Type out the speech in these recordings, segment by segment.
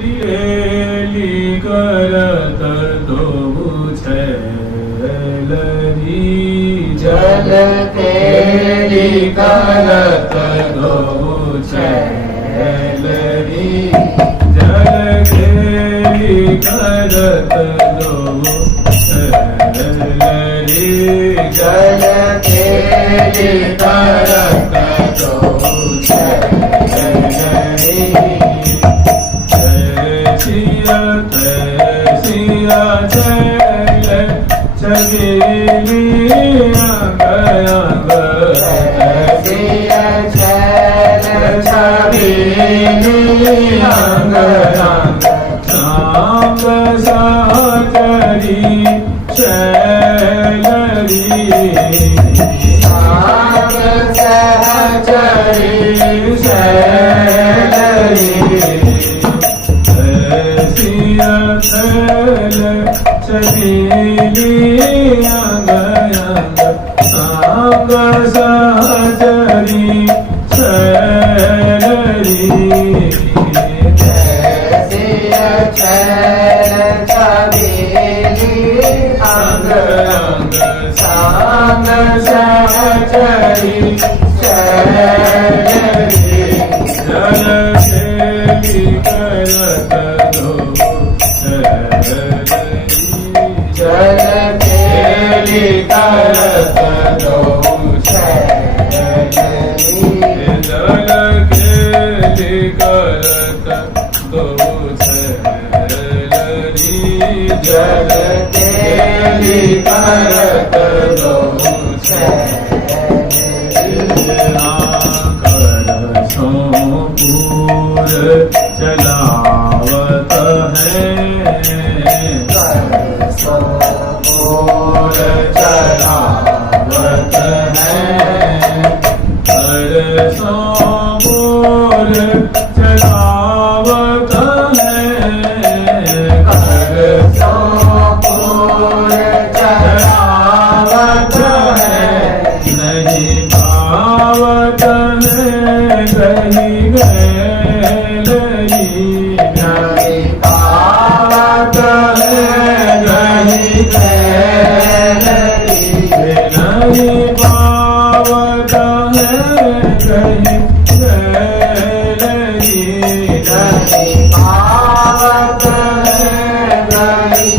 प्रियली करत दो छैलरी जल केली करत दो छैलरी जल केली करत दो छैलरी जल केली करत दो छैलरी सिया चल चगेली अंग अंग सिया चल चगेली अंग अंग सांग सहचरी शैलरी सांग सहचरी शैलरी चली अंग अंग सांग सहचरी शैलरी अंग अंग सांग सहचरी शैलरी जल केली करत दो जल केली करत दो छैलरी जल केली करत दो छैलरी जल केली करत दो पूर चलावत है पूर चलावत है पूर चलावत है पूर चलावत है नहीं पावत है गली गली नहीं पावत है गली गली नहीं पावत है गली गली नहीं पावत है गली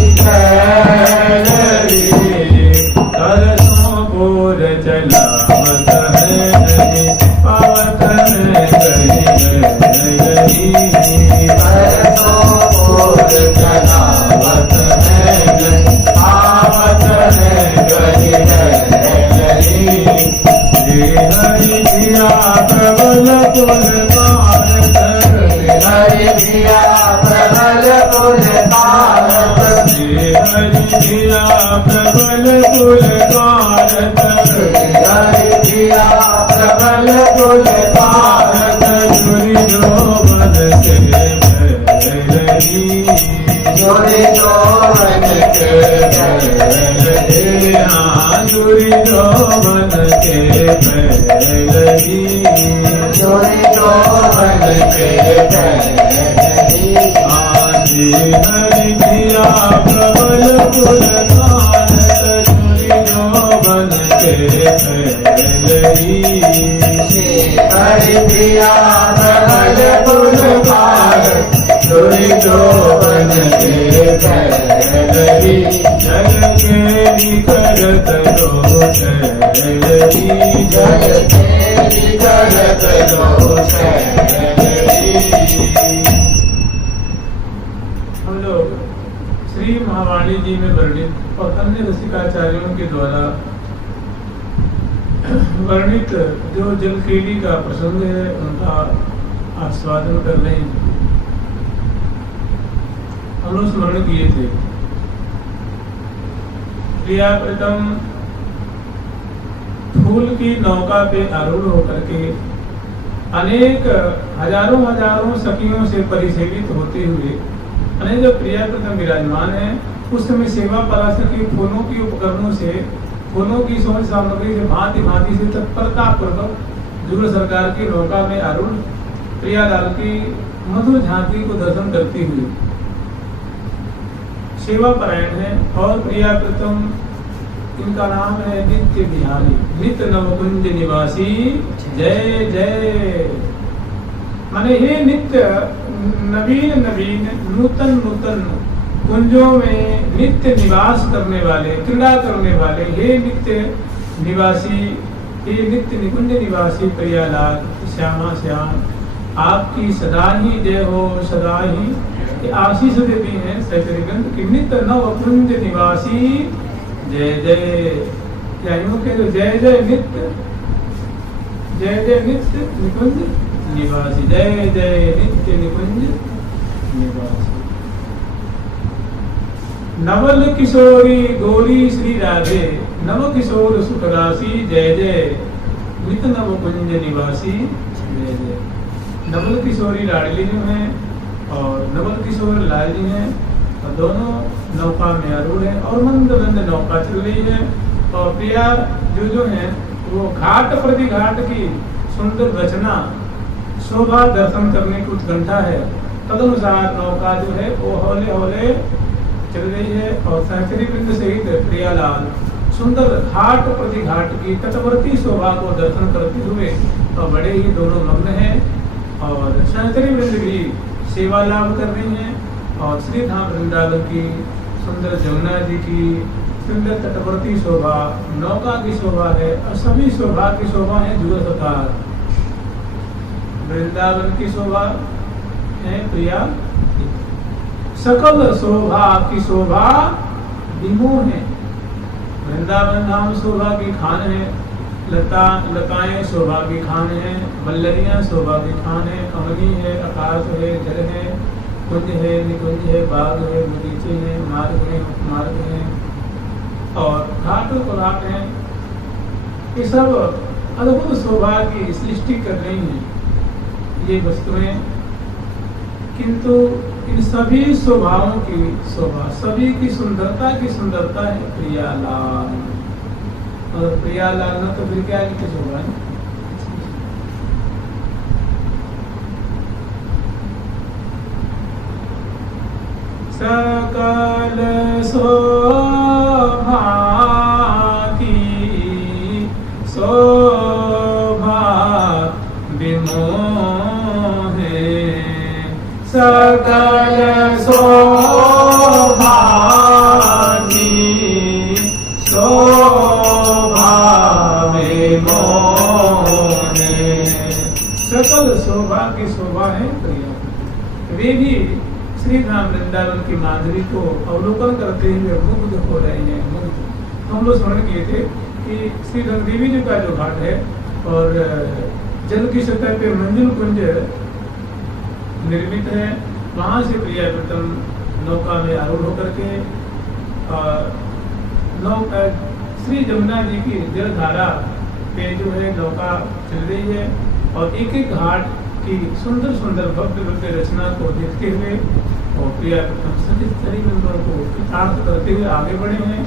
गली तरसों पूर चलावत है नहीं पावत है गली गली तरसों पूर चलावत है नहीं पावत है गली गली हरि दिया प्रबल पुलकार हरि दिया प्रबल पुलकार हरि दिया प्रबल पुलकार हरि दिया प्रबल पुलकार जुरी जो मन के भैलरी जुरी जो मन के भैलरी जुरी जो मन के भैलरी जुरी जो मन के भैलरी आजी हरि दिया प्रबल पुलकार जुरी जो मन के भैलरी हरि दिया प्रबल पुलकार जुरी जो मन के भैलरी जल केली करत दो छैलरी जल केली करत दो छैलरी। हम लोग श्री महावाणी जी में वर्णित और अन्य रसिकाचार्यों के द्वारा वर्णित जो जलकेली का प्रसंग है उनका आस्वादन कर रहे हैं। अनुस्मरण किए थे प्रिया प्रीतम फूल की नौका पे आरूढ़ होकर के अनेक हजारों हजारों सखियों से परिसेवित होते हुए अनेक जो प्रिया प्रीतम विराजमान है उस समय सेवा पराशर के फूलों की उपकरणों से फूलों की सोच सामग्री से भांति भांति से तत्परता पूर्वक ध्रुव सरकार की नौका में आरूढ़ प्रियालाल की मधुर झांकी को दर्शन करती हुई सेवा परायण है। और प्रिया प्रथम इनका नाम है नित्य बिहारी, नित्य नवकुंज निवासी जय जय। माने हे नित्य नवीन नवीन नूतन नूतन कुंजों में नित्य निवास करने वाले, क्रीड़ा करने वाले, हे नित्य निवासी, हे नित्य निकुंज निवासी प्रियालाल श्यामा श्याम, आपकी सदा ही जय हो, सदा ही आशीष देती हैं सहचरी ग्रंथ की। नित्य नवकुंज निवासी जय जय, या यूं कह दो जय जय नित्य, जय जय नित्य निकुंज निवासी, जय जय नित्य निकुंज निवासी। नवल किशोरी गौरी श्री राधे, नव किशोर सुख राशि जय जय, नित नव कुंज निवासी जय जय। नवल किशोरी लाडली जो है और नवल किशोर लाल जी हैं, और दोनों नौका में आरूढ़ है और मंद मंद नौका चल रही है। और प्रिया जो है वो घाट प्रति घाट की सुंदर रचना, शोभा दर्शन करने की उत्कंठा है। तदनुसार नौका जो है वो हौले हौले चल रही है। और सहचरी वृंद सहित प्रियालाल सुंदर घाट प्रति घाट की तटवर्ती शोभा को दर्शन करते हुए और बड़े ही दोनों मग्न हैं। और सहचरी वृंद भी सेवा लाभ कर रही हैं। और श्री धाम वृंदावन की सुंदर जमुना जी की सुंदर तटवर्ती शोभा, नौका की शोभा है, और सभी शोभा की शोभा है जुगसकार। वृंदावन की शोभा है प्रिया, सकल शोभा आपकी शोभा विमोह है। वृंदावन धाम शोभा की खान है, लताएं शोभा की खान है, वल्लरियां शोभा की खान है, कमली है, आकाश है, जल है, कुंज है, निकुंज है, बाग है, बगीचे हैं, मार्ग है, उपमार्ग है, और घाट उपघाट है। ये सब अद्भुत शोभा की सृष्टि कर रही हैं ये वस्तुएं। किंतु इन सभी शोभाओं की शोभा, सभी की सुंदरता की सुंदरता है प्रियालाल। और प्रियालाल न तो फिर क्या इनकी शोभा है। सकल शोभा की शोभा विमोह है, सकल शोभा की शोभा विमोह है। सकल शोभा की शोभा है प्रिया। वे भी श्री धाम वृंदावन की माधुरी को अवलोकन करते हुए मुग्ध हो रहे हैं, मुग्ध। हम लोग स्मरण किए थे कि श्री रंगदेवी जी का जो घाट है और जल की सतह पे मंजुल कुंज निर्मित है, वहाँ से प्रिया प्रथम नौका में आरूढ़ होकर के श्री जमुना जी की जलधारा पे जो है नौका चल रही है। और एक एक घाट की सुंदर सुंदर भव्य भव्य रचना को देखते हुए और प्रिया प्रथम सभी तरीकों को कृतार्थ करते हुए आगे बढ़े हैं।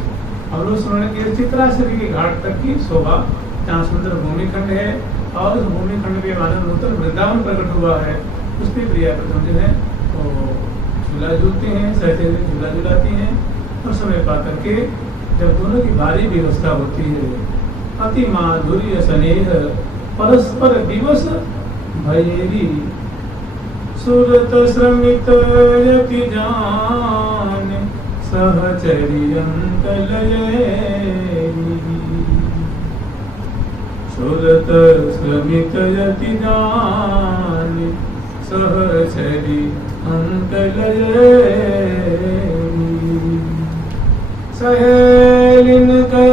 हम लोग स्मरण किए चित्राश्री के घाट तक की शोभा, जहाँ सुंदर भूमिखंड है और उस भूमिखंड पे मानव नूतन वृंदावन प्रकट हुआ है। उस पर प्रिया प्रथम जो है वो झूला झूलते हैं, सहचरी झूला झूलाती हैं। और समय पा करके जब दोनों की भारी व्यवस्था होती है, अति माधुर्य स्नेह परस्पर दिवस भैरी, सुरत श्रमित यति जान सहचरी अंत लयेरी, सुरत श्रमित यति जान सहचरी अंत लयेरी, सहेलिन के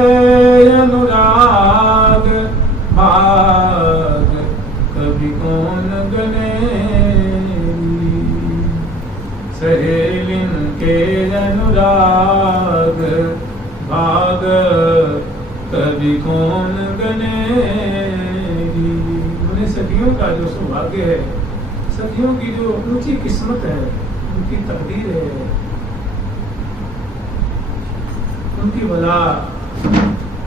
अनुराग भाग कभी कौन गनेरी, सहेलिन के अनुराग भाग कभी कौन गनेरी। उन्हें सखियों का जो सौभाग्य है, सखियों की जो ऊंची किस्मत है, उनकी तकदीर है, उनकी भला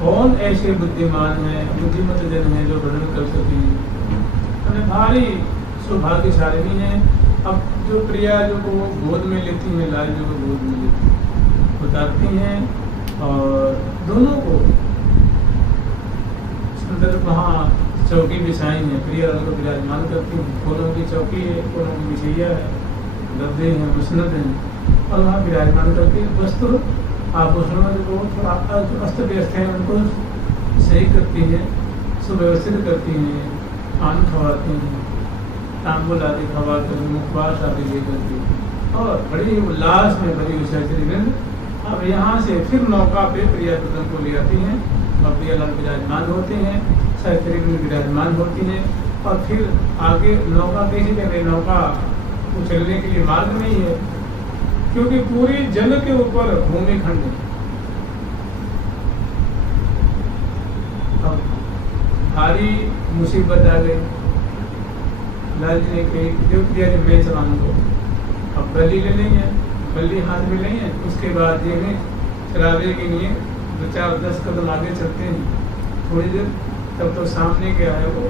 कौन ऐसे बुद्धिमान है, बुद्धिमत जन है जो वर्णन कर सके। उन्हें भारी सौभाग्यशालिनी है अब जो प्रिया जो को गोद में लेती हैं, लाल जो को गोद में लेती हैं, उतारती हैं और दोनों को सुंदर वहाँ चौकी बिछाई है, प्रिया लाल को विराजमान करती हैं। फूलों की चौकी है, फूलों की बिछैया है, गद्दे हैं, मसनद हैं, और वहाँ विराजमान करके वस्त्र आभूषणों जो थोड़ा अस्त व्यस्त हैं उनको सही करती हैं, सुव्यवस्थित करती हैं, पान खवाती हैं, तांबुल आदि खवा कर, मुखवास आदि ले करती, और बड़ी उल्लास में भरी हुई सहचरीवृंद अब यहाँ से फिर नौका पे प्रिया प्रथम को ले आती हैं और प्रिया लाल विराजमान होते हैं, सहचरीवृंद विराजमान होती हैं, और फिर आगे नौका कैसे चले, नौका को चलने के लिए मार्ग नहीं है, क्योंकि पूरी जल के ऊपर भूमिखंड है। अब भारी मुसीबत आ गई, लाल जी ने कही जो प्रिया जी मैं चलाऊंगा, अब बल्ली ले लेंगे, बल्ली हाथ में लेंगे, उसके बाद ये नहीं चलावे के लिए 4-10 कदम आगे चलते हैं, थोड़ी देर तब तो सामने क्या है वो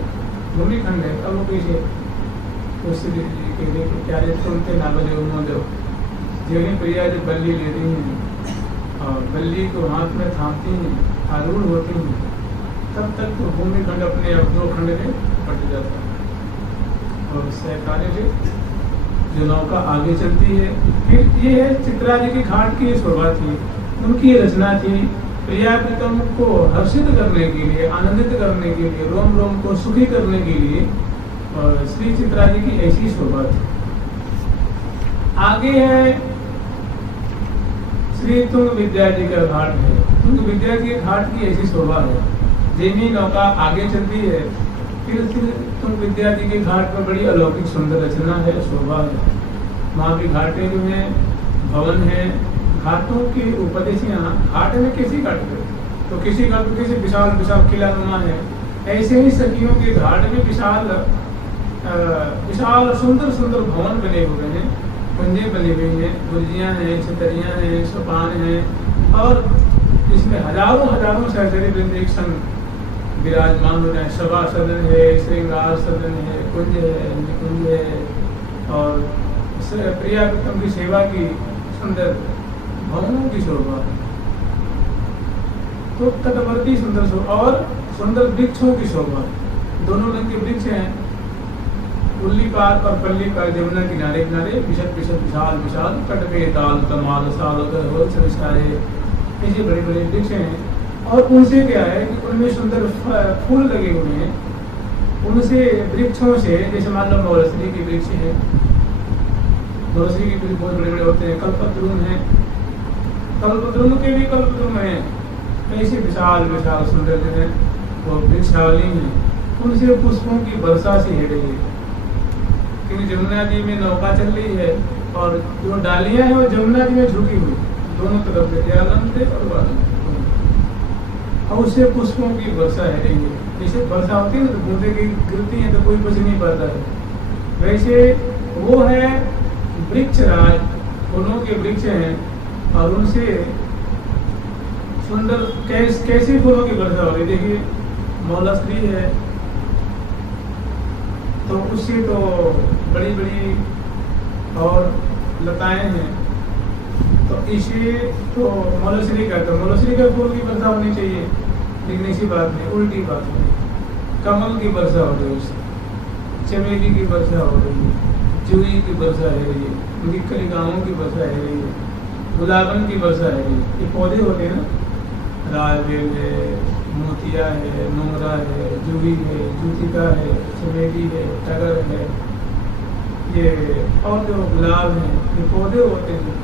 भूमिखंड है, अब वो पीछे उससे क्या सुनते ना बजे उन्होंने दो जिन्हें प्रिया जो बल्ली ले रही हैं और बल्ली को हाथ में थामती हैं, आरूढ़ होती हैं, तब तक तो भूमिखंड अपने अब 2 खंड में बट जाता है और सहकार्य से जो नौका आगे चलती है। फिर ये है चित्रा जी की घाट की शोभा थी, उनकी रचना थी, प्रिया प्रीतम को हर्षित करने के लिए, आनंदित करने के लिए, रोम रोम को सुखी करने के लिए, और श्री चित्रा जी की ऐसी शोभा थी। आगे है श्री तुंग विद्या जी का घाट है, तुंग विद्या जी के घाट की ऐसी शोभा है, जैनी नौका आगे चलती है, फिर तुंग विद्या जी के घाट पर बड़ी अलौकिक सुंदर रचना है, शोभा है। वहाँ भी घाटें जो हैं भवन है, घाटों की उपदेशियाँ घाट में किसी घाट पे तो किसी घाट पे किसी विशाल विशाल किला नुमा है, ऐसे ही सखियों के घाट में विशाल विशाल सुंदर सुंदर भवन बने हुए हैं, कुंजें बनी हुई हैं, बुर्जियाँ हैं, छतरियाँ हैं, सोपान हैं, और इसमें हजारों हजारों सहचरीवृंद एक संग विराजमान हो रहे हैं। सभा सदन है, श्रृंगार सदन है, कुंज है, निकुंज है, और प्रिया प्रथम की सेवा की सुंदर भवनों की शोभा, तो तटवर्ती सुंदर शोभा और सुंदर वृक्षों की शोभा, दोनों रंग के वृक्ष हैं, उल्ली पार और पल्ली पार, जमुना किनारे किनारे विशद विशाल विशाल कटवे ताल कमाल साल ऐसे बड़े बड़े वृक्ष हैं, और उनसे क्या है कि उनमें सुंदर फूल लगे हुए हैं, उनसे वृक्षों से, जैसे मान लो मोरसरी के वृक्ष है, मोरसरी के वृक्ष बहुत बड़े बड़े होते हैं, कल्पद्रुम है, कल्पद्रुम के भी कल्पद्रुम है, ऐसे विशाल विशाल सुंदर जो है वो वृक्षावली है, उनसे पुष्पों की वर्षा से हो रही है, क्योंकि जमुना जी में नौका चल रही है और जो डालियां हैं वो जमुना जी में झुकी हुई दोनों तरफ से, आनंद से और वानंद, और उससे पुष्पों की वर्षा है रही है। जैसे वर्षा होती है ना तो बूंदे की गिरती है तो कोई बच नहीं पाता है, वैसे वो है वृक्ष राज, फूलों के वृक्ष हैं, और उनसे सुंदर कैसी फूलों की वर्षा हो रही। देखिए मौलस्त्री है तो उससे तो बड़ी बड़ी और लताएं हैं, तो इसे तो मौलश्री का, तो मौलश्री का फूल की वर्षा होनी चाहिए, लेकिन ऐसी बात नहीं, उल्टी बात है, कमल की वर्षा हो रही है, चमेली की वर्षा हो रही है, जूही की वर्षा है रही है, उनकी कलिकाओं की वर्षा है रही है, गुलाबन की वर्षा है रही है। ये पौधे होते हैं ना, राजबेल है, मोतिया है, मोगरा है, जूही है, जूतिका है, चमेली है, टगर है, ये और जो गुलाब हैं, ये पौधे होते हैं,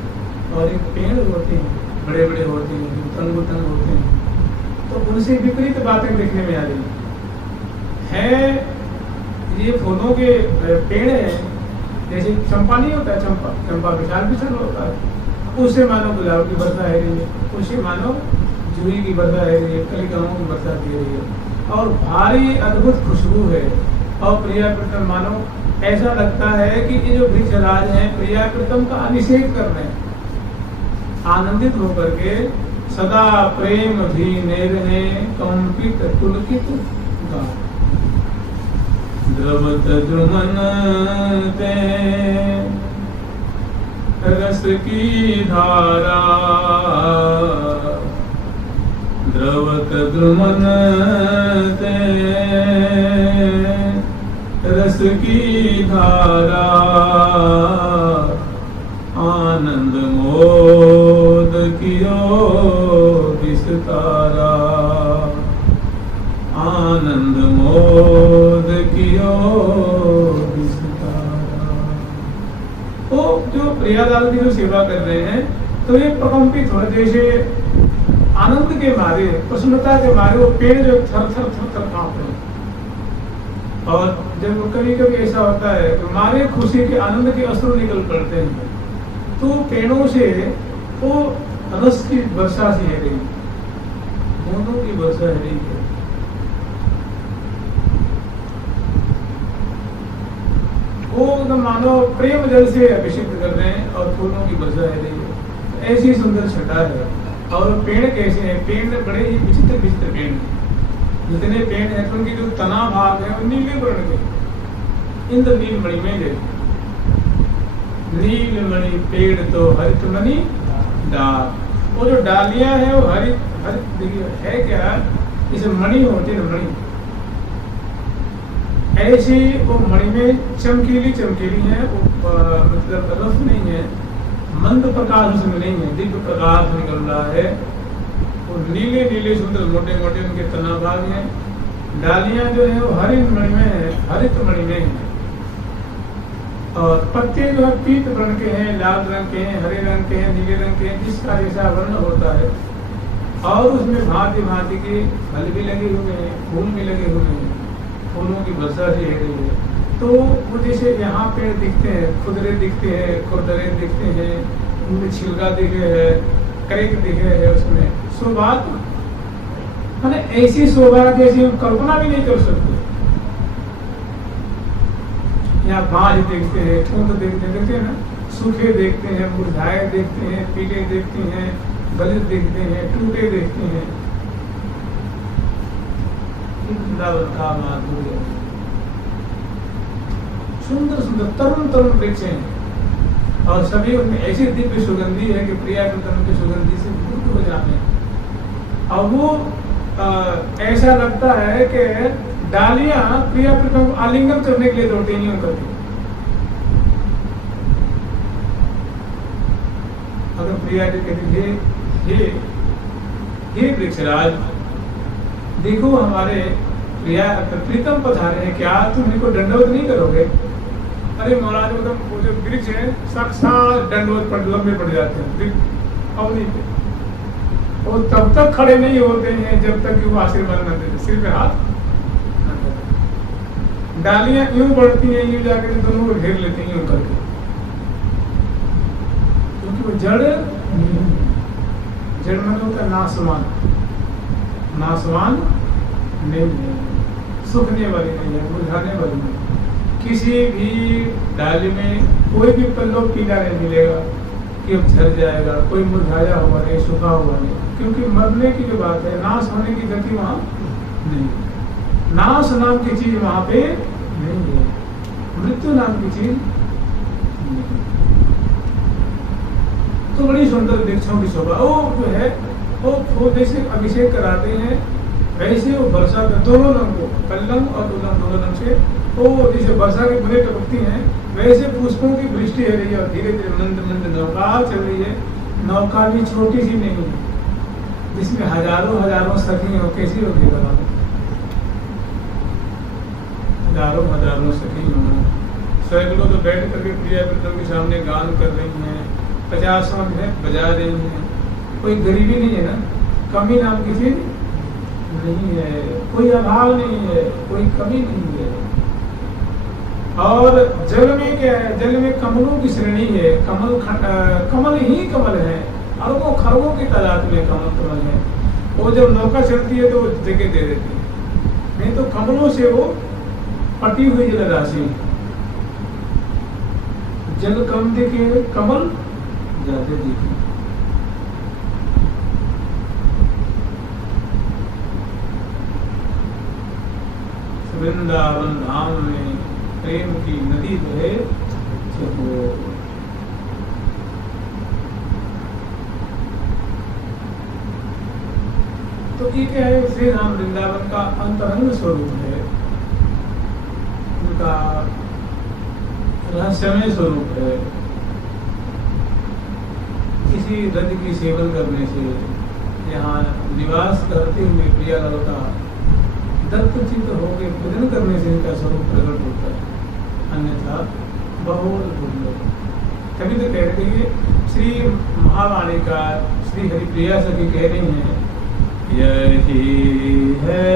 और एक पेड़ होते हैं, बड़े बड़े होते हैं, तंग होते हैं, तो उनसे विपरीत बातें देखने में आ रही है। ये फूलों के पेड़ हैं, जैसे चंपा नहीं होता है, चंपा विशाल विशाल होता है, उससे मानो गुलाब की वर्षा है रही है, उससे मानो जूही की वर्षा है रही है, कलिकाओं की वर्षा दे रही है, और भारी अद्भुत खुशबू है, और प्रिया प्रीतम मानो ऐसा लगता है कि ये जो वृक्षराज हैं प्रिया प्रीतम का अभिषेक कर रहे हैं, आनंदित होकर के सदा प्रेम भी नेर है कंपित पुलकित गान। द्रवत द्रुमन ते रस की धारा, द्रवत द्रुमन ते रस की धारा, आनंद मोद कियो विस्तारा, आनंद मोद कियो विस्तारा। तो जो प्रियालाल की जो सेवा कर रहे हैं, तो ये प्रकंपित हो, जैसे आनंद के मारे, प्रसन्नता के मारे वो पेड़ जो थर थर थर थर कांप रहे हैं। और जब कभी कभी ऐसा होता है तो मारे खुशी के, आनंद के अश्रु निकल पड़ते हैं, तो पेड़ों से वो रस की वर्षा सी है रही, बूंदों की वर्षा है रही है। वो एकदम मानो प्रेम जल से अभिषेक कर रहे हैं और फूलों की वर्षा है रही है। ऐसी सुंदर छटा है। और पेड़ कैसे हैं? पेड़ बड़े ही विचित्र विचित्र पेड़ हैं। जितने पेड़ हैं तो उनकी जो तना भाग है वो नीले वर्ण के, इंद्र नीलमणि में है। नीलमणि पेड़ तो हरितमणि डाल, वो जो डालियां हैं वो हरित हरित, देखिए है क्या, जैसे मणि होते हैं मणि, ऐसी वो मणि में चमकीली चमकीली है, वो मतलब रफ नहीं है, मंद प्रकाश उसमें नहीं है, दिव्य प्रकाश निकल रहा है। वो नीले नीले सुंदर मोटे मोटे उनके तना भाग हैं। डालियां जो है वो हरित मणि में है, हरित मणि में है। और पत्ते जो है पीत वर्ण के हैं, लाल रंग के हैं, हरे रंग के हैं, नीले रंग के हैं, जिसका जैसा वर्ण होता है। और उसमें भांति भांति के फल भी लगे हुए हैं, फूल भी लगे हुए हैं, फूलों की वर्षा से है। तो वो जैसे यहाँ पेड़ दिखते हैं, खुदरे दिखते हैं, खुरदरे दिखते हैं, उनमें छिलका दिखे है, करेक दिखे है, उसमें सौभाग्य, मैंने ऐसी सौभाग्य जैसी हम कल्पना भी नहीं कर सकते। यहाँ बाज देखते हैं, ठूंठ देखते हैं ना, सूखे देखते हैं, मुरझाए देखते हैं, पीले देखते हैं, गलित देखते हैं, टूटे देखते हैं। वृंदावन का माधुर्य, सुंदर सुंदर तरुण तरुण वृक्ष हैं और सभी उनमें ऐसी दिव्य सुगंधी है कि प्रिया कृतन की सुगंधी से मुक्त हो जाते हैं। और वो ऐसा लगता है कि डालियां प्रिया कृतन को आलिंगन करने के लिए दौड़ती नहीं करती। अगर प्रिया जी कहती हे वृक्षराज, देखो हमारे प्रिया प्रीतम पधारे हैं, क्या तुम इनको दंडवत नहीं करोगे? अरे महाराज वो जो वृक्ष है साक्षात दंडवत पर लंबे पड़ जाते हैं अवधि पे, वो तब तक खड़े नहीं होते हैं जब तक कि वो आशीर्वाद न दे, सिर पे हाथ। डालियां यूं बढ़ती हैं, यूं जाकर दोनों को घेर लेती हैं यूं करके, क्योंकि वो जड़ मतलब होता है नासवान, नासवान नहीं है, सूखने वाली नहीं है, मुरझाने वाली नहीं। किसी भी डाली में कोई भी पल्लव पीला नहीं मिलेगा कि अब झड़ जाएगा, कोई मुरझाया हुआ नहीं, सूखा हुआ नहीं, क्योंकि मरने की जो बात है, नाश होने की गति वहाँ नहीं, नाश नाम की चीज वहाँ पे नहीं है, मृत्यु नाम की चीज नहीं। तो बड़ी सुंदर वृक्षों की शोभा, वो जो है वो जैसे अभिषेक कराते हैं वैसे वो वर्षा का दोनों रंग को, कल्लम और उल्लम दोनों रंग से वो जैसे वर्षा की बुरे टपकती हैं, वैसे पुष्पों की वृष्टि हो रही है और धीरे धीरे मंद मंद नौका चल रही है। नौका भी छोटी सी नहीं है, जिसमें हजारों हजारों सखी हो, कैसी होगी बना, हजारों हजारों सखी हो, सैकड़ों तो बैठ करके प्रिया वृंदों के सामने गान कर रही हैं, 50 बजा रही हैं। कोई गरीबी नहीं है ना, कमी नाम की चीज नहीं है, कोई अभाव नहीं है, कोई कमी नहीं है। और जल में क्या है? जल में कमलों की श्रेणी है, कमल ही कमल है, अरबों खरबों की तादाद में कमल है। वो जब नौका चलती है तो वो जगह दे देती है, नहीं तो कमलों से वो पटी हुई जल राशि, जल कम दिखे कमल जाते दिखे। वृंदावन धाम में प्रेम की नदी बहे चको। तो ये क्या है, श्री राम वृंदावन का अंतरंग स्वरूप है, उनका रहस्यमय स्वरूप है। किसी रज की सेवन करने से, यहाँ निवास करते हुए प्रिया लौटा दत्तचित्त होकर पूजन करने से इनका स्वरूप प्रकट होता है, अन्यथा बहुत दुर्लभ। तभी तो कहते हैं श्री महावाणी का श्री हरिप्रिया सखी कह रही हैं, यही है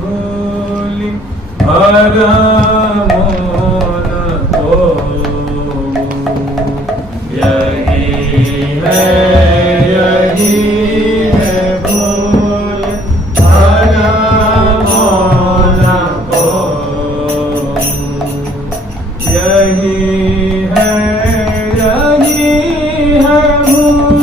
बोली भरमो न को, यही है बोली भरमो न को, यही है भूल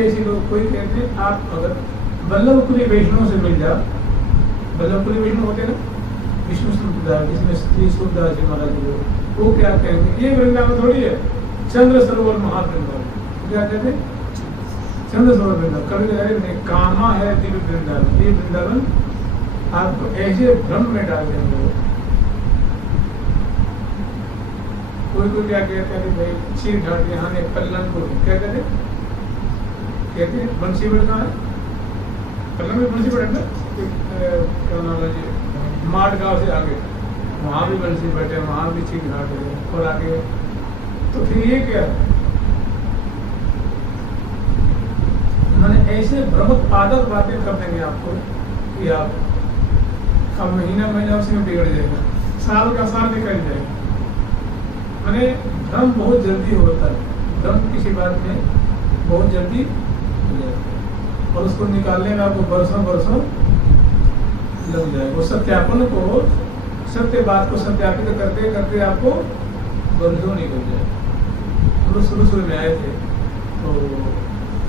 ऐसी लोग कोई कहते हैं आप अगर वल्लभपुरी वैष्णव से मिल जाओ, वल्लभपुरी वैष्णव होते ना विष्णु संप्रदाय जिसमें श्री सूरदास जी महाराज जी, वो क्या कहेंगे ये वृंदावन थोड़ी है, चंद्र सरोवर महावृंदावन। क्या कहते हैं? चंद्र सरोवर वृंदावन। कभी कामा है दिव्य वृंदावन, ये वृंदावन आपको ऐसे भ्रम में डाल देंगे। कोई क्या कहते हैं कि भाई चीर घाट यहाँ ने पल्लन को क्या कहते हैं बंसी बैठना है, पल्लन में बंसी बैठना क्या नाम है जी, माट गांव से आगे वहाँ भी बंसी बैठे, वहाँ भी चीर घाट है और आगे। तो फिर ये क्या मैंने ऐसे भ्रमोत्पादक बातें कर देंगे आपको कि आप का महीना उसमें बिगड़ जाएगा, साल का साल निकल जाएगा। मैंने भ्रम बहुत जल्दी होता है, भ्रम किसी बात में बहुत जल्दी हो जाएगा और उसको निकालने में आपको बरसों लग जाएगा। वो सत्यापन को, सत्य बात को सत्यापित करते करते आपको बरसों निकल जाएगा। हम लोग शुरू में आए थे तो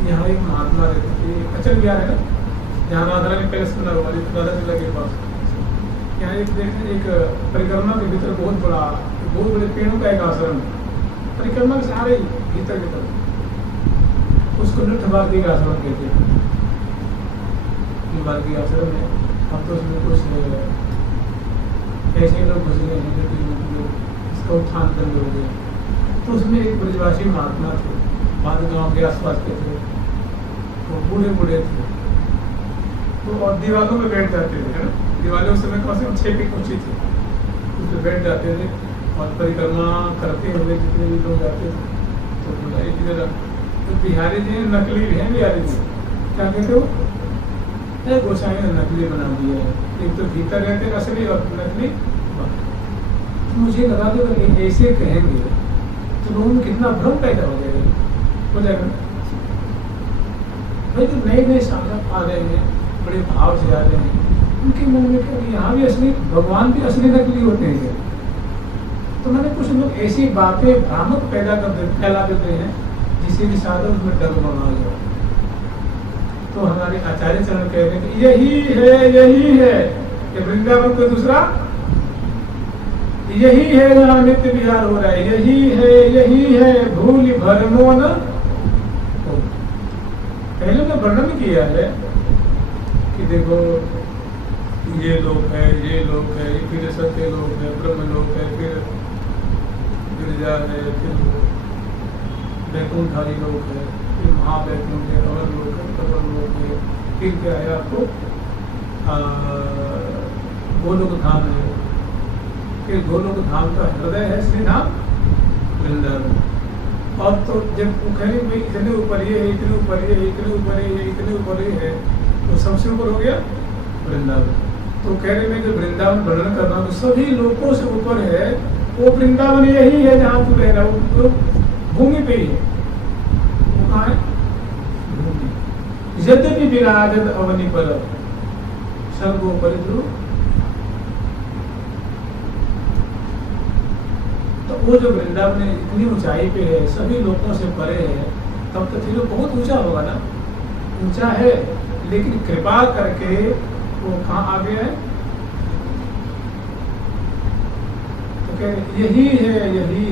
यहाँ एक महात्मा रहते थे, अचल विहार है ना, यहाँ राधा रानी पैलेस बना हुआ है राधा जिला के पास। यहाँ एक देखें, एक परिक्रमा के भीतर बहुत बड़े पेड़ों का एक आश्रम है, परिक्रमा के सारे भीतर की तरफ, उसको लठबागी का आश्रम कहते हैं। बागी आश्रम है, अब तो उसमें कुछ ऐसे लोग घुस गए हैं जो इसका उत्थान करने हो गया। तो उसमें एक ब्रजवासी महात्मा थे, बाद गाँव के आसपास के थे, तो बूढ़े थे, तो और दीवारों में बैठ जाते थे, है ना, दीवारें उस समय कम से कम 6 फीट ऊंची थी, उस पर बैठ जाते थे और परिक्रमा करते हुए जितने भी लोग जाते थे तो बोला एक जगह तो बिहारी जी नकली भी हैं, बिहारी जी क्या कहते हो, गोसाई ने नकली बना दिया है, एक तो भीतर रहते असली और नकली। तो मुझे लगा कि अगर ऐसे कहेंगे तो लोगों में कितना भ्रम पैदा हो जाएगा भाई। तो नए साधक आ रहे हैं, बड़े भाव से आ रहे हैं, उनके मन में क्या यहाँ भी असली भगवान भी असली नकली होते हैं। तो मैंने कुछ लोग ऐसी बातें भ्रामक फैला देते हैं जिससे कि साधक उसमें डर बना जाए। तो हमारे आचार्य चरण कह रहे हैं कि यही है कि वृंदावन कोई दूसरा, यही है जहाँ नित्य विहार हो रहा है, यही है भूल भरमो न। पहले ने वर्णन किया है कि देखो ये लोक है, फिर सत्य लोक है, ब्रह्म लोक है, फिर गिरजा है, फिर वैकुंठारी लोक है, फिर महावैकुंठ है, अवर लोक है, कवर लोक है, फिर क्या है आपको गोलोक धाम है, फिर गोलोक धाम का हृदय है श्री धाम वृंदावन। और तो जब वो कह रहे इतने ऊपर ये है, इतने ऊपर ये है, इतने ऊपर ये है, इतने ऊपर ये है, तो सबसे ऊपर हो गया वृंदावन। तो कह रहे मैं जो वृंदावन वर्णन कर रहा हूँ तो सभी लोगों से ऊपर है, वो वृंदावन यही है जहाँ तू रह रहा है, वो भूमि पे ही है। वो कहाँ है? भूमि। यद्यपि विराजत अवनि पर सर्वोपरि ध्रुव। तो वो जो वृंदावन इतनी ऊंचाई पे है, सभी लोगों से परे है, तब तो फिर बहुत ऊंचा होगा ना। ऊंचा है लेकिन कृपा करके वो कहाँ आ गया है? तो कह यही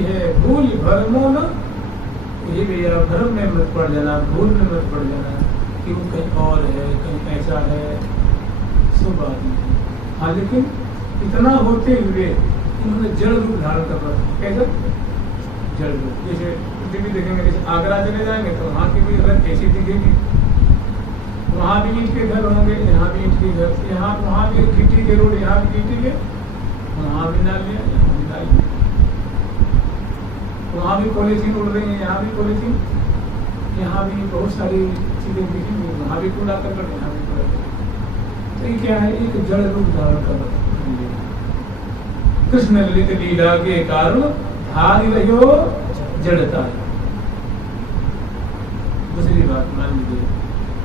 है भूल भरमो न। ये भैया भ्रम में मत पड़ जाना, भूल में मत पड़ जाना कि वो कहीं और है, कहीं ऐसा है, सब बात नहीं। हाँ लेकिन इतना होते हुए उन्होंने जड़ रूप धारण कर रखा। कैसा जड़ रूप? जैसे पृथ्वी देखेंगे, जैसे आगरा चले जाएंगे तो वहाँ की भी अलग कैसी दिखेगी, वहाँ भी ईंट के घर होंगे, यहाँ भी ईंट के घर, यहाँ वहाँ भी गिट्टी के रोड, यहाँ भी गिट्टी के, वहाँ भी नालियाँ, यहाँ भी नालियाँ, वहाँ भी पॉलीथीन उड़ रही है, यहाँ भी पॉलीथीन, यहाँ भी बहुत सारी चीजें दिखेंगी, वहाँ भी कूड़ा करकट, यहाँ भी कूड़ा करकट। तो ये क्या है? एक जड़ रूप धारण कर रखा। कृष्ण ललित लीला के कारण धारी रहो जड़ता है। दूसरी बात मान लीजिए,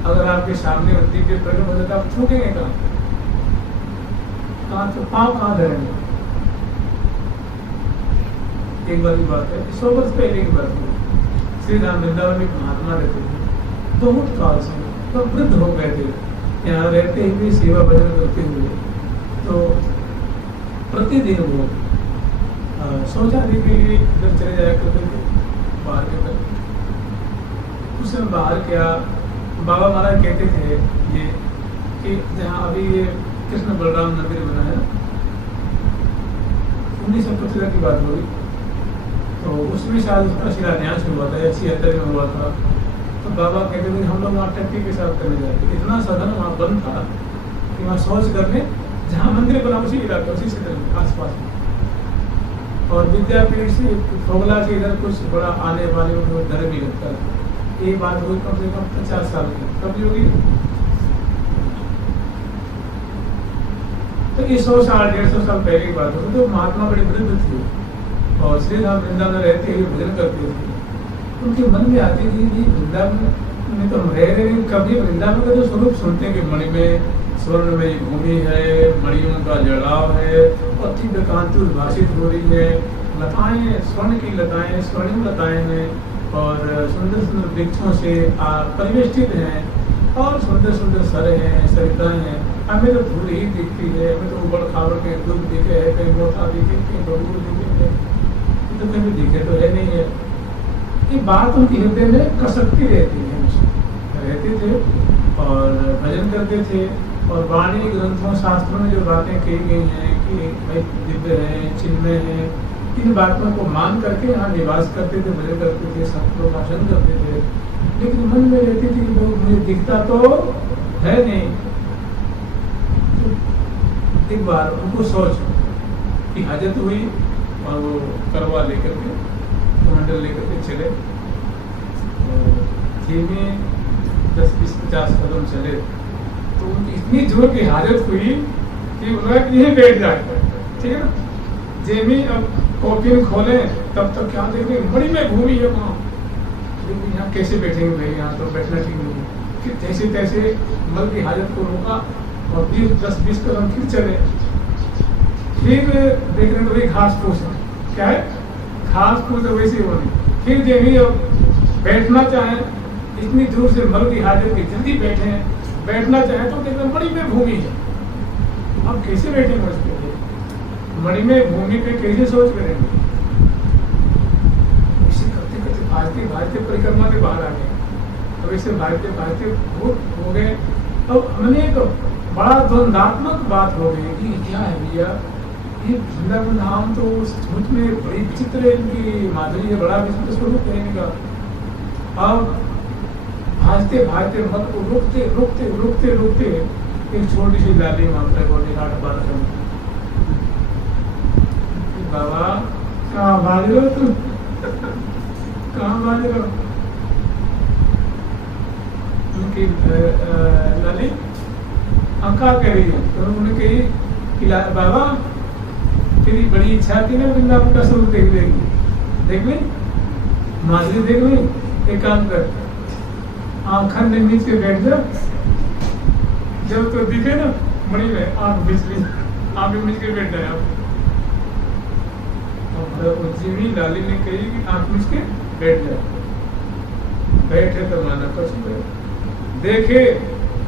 अगर आपके सामने दिव्य प्रकट हो जाता, आप छूटेंगे कहाँ? तो पाँव कहाँ धरेंगे? एक बार की बात है, 100 वर्ष पहले की बात है, श्री राम वृंदावन में महात्मा रहते थे, बहुत काल से तो वृद्ध हो गए थे, यहाँ रहते हुए सेवा भजन करते हुए। तो प्रतिदिन वो शौचालय के लिए इधर चले जाया करते थे, बाहर के तरफ। उस समय बाहर क्या बाबा महाराज कहते थे ये कि जहाँ अभी ये कृष्ण बलराम मंदिर बना है, 1975 की बात होगी, तो उसमें शायद उसका शिलान्यास हुआ था या 76 में हुआ था। तो बाबा कहते थे हम लोग वहाँ टट्टी के साथ करने जाते, इतना सदन वहाँ बंद था कि वहाँ शौच करने, जहाँ मंदिर बना उसी इलाके उसी क्षेत्र में आसपास में। और विद्यापीठ से फोगला से इधर कुछ बड़ा आने वाले में डर भी लगता है। ये बात हुई कम से कम 50 साल की, कभी होगी? तो ये 100 साल 150 साल पहले की बात होगी। तो महात्मा बड़े वृद्ध थे और श्री राम वृंदावन रहते हुए भजन करते थे। उनके मन में आती थी कि वृंदावन में तो हम रह रहे हैं, कभी वृंदावन का जो स्वरूप सुनते हैं कि मणि में स्वर्ण में भूमि है, मणियों का जड़ाव है और दिव्य कांति उद्भाषित हो रही है, लताएं स्वर्ण की लताएं, स्वर्णिम लताएं हैं और सुंदर सुंदर वृक्षों से परिवेष्टित हैं। और सुंदर सुंदर सर हैं, सरिताएं हैं। हमें तो धूल ही दिखती है, हमें तो उबड़ खाबड़ के दुख दिखे है, कहीं मोटा दिखे, कहीं बबूर दिखे, तो कहीं दिखे तो है नहीं है। ये बात उनकी हृदय में कसकती रहती है, रहते थे और भजन करते थे। और वाणी ग्रंथों शास्त्रों में जो बातें कही गई हैं कि भाई दिव्य हैं, चिन्मय हैं, इन बातों को मान करके यहाँ निवास करते थे, भजन करते थे, संतों का भाषण करते थे। लेकिन मन में रहती थी कि मुझे दिखता तो है नहीं। तो एक बार उनको सोच कि हाजत हुई और वो करवा लेकर के, कमंडल लेकर के चले, धीमे 10-20-50 कदम चले तो उनकी इतनी जोर की हाजत हुई कि उन्होंने कि यहीं बैठ जाए, ठीक है ना। जेमी अब कॉपिन खोले तब तक क्या देखेंगे, बड़ी में भूमि है वहाँ, लेकिन यहाँ कैसे बैठेंगे भाई, यहाँ तो बैठना ठीक नहीं है। फिर जैसे तैसे मल की हाजत को रोका और 10-20 कदम फिर चले। फिर देखने को भाई घास फूस है, क्या है घास फूस है, वैसे होनी। फिर जेमी अब बैठना चाहे, इतनी दूर से मल की हाजत की जल्दी बैठे हैं, बैठना चाहे तो देखना बड़ी में भूमि है, अब कैसे बैठेंगे उस पे, मणिमय भूमि पे कैसे सोच करेंगे। इसे करते करते भाजते भाजते परिक्रमा के बाहर आ गए। अब इसे भाजते भाजते बहुत हो गए। अब हमने एक बड़ा द्वंदात्मक बात हो गई कि क्या है भैया, ये वृंदावन धाम तो सोच में बड़ी विचित्र है, इनकी माधुरी है, बड़ा विचित्र स्वरूप है इनका। अब भाजते भाजते मत को रुकते रुकते रुकते रुकते एक छोटी सी लाली मात्रा को निकाट पा रहे। बाबा कहाँ भाज रहे हो तुम, कहाँ भाज रहे हो? उनकी लाली अंका कह रही है तो उन्होंने कही कि बाबा तेरी बड़ी इच्छा थी ना वृंदावन का स्वरूप देख लेगी, देख ली माधुरी देख ली। एक काम कर, आँखन में नीच के बैठ जा, जब तो दिखे ना मणि में आँख बीच ली, आँख में नीच के बैठ जाए आप। जिमी लाली ने कही कि आँख मीच के बैठ जाए। बैठे तो माना कुछ देखे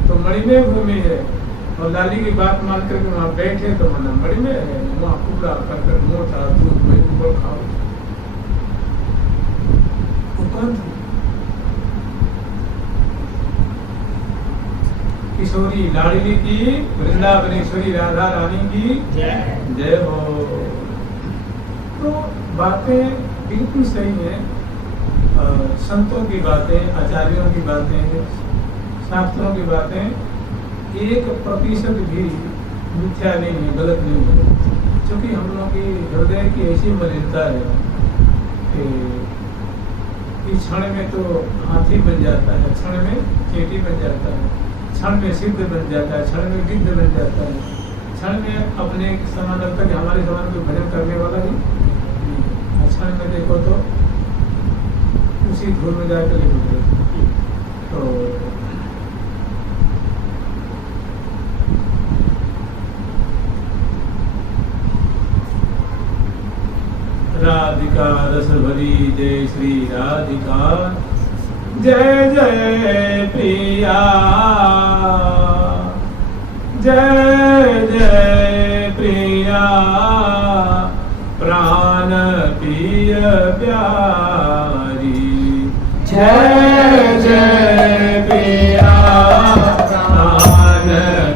तो मणिमय भूमि है, और लाली की बात मान करके वहाँ बैठे तो माना मणिमय है। वहाँ पूरा कर मोटा दूध में ऊपर खाओ किशोरी लाडली की वृंदावनेश्वरी राधा रानी की जय हो। तो बातें बिल्कुल सही है, संतों की बातें, आचार्यों की बातें, शास्त्रों की बातें 1% भी मिथ्या नहीं है, गलत नहीं है। क्योंकि हम लोगों की हृदय की ऐसी मलिनता है कि क्षण में तो हाथी बन जाता है, क्षण में चींटी बन जाता है, क्षण में सिद्ध बन जाता है, क्षण में गिद्ध बन जाता है, क्षण में अपने समान लगता है कि हमारे समान कोई भजन करने वाला नहीं। क्षण में देखो तो उसी धूल में जाकर ले तो राधिका रस भरी जय श्री राधिका, जय जय प्रिया, जय जय प्रिया, प्राण प्रिय प्यारी, जय जय प्रिया, प्राण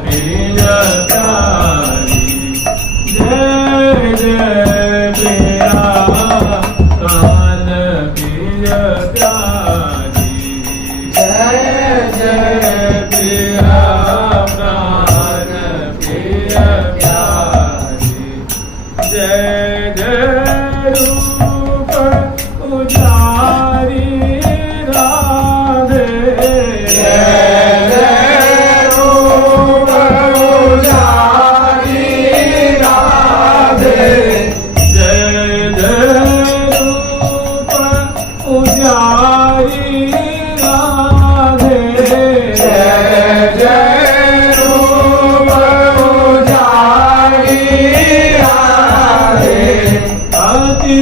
प्रिय प्यारी, जय जय प्रिया, प्राण प्रिय प्यारी, जय जय प्रिया, प्राण प्रिय प्यारी, जय जय रूप उजारी राधे, जय जय रूप उजारी राधे, जय जय रूप उजारी राधे, जय जय रूप उजारी राधे, अति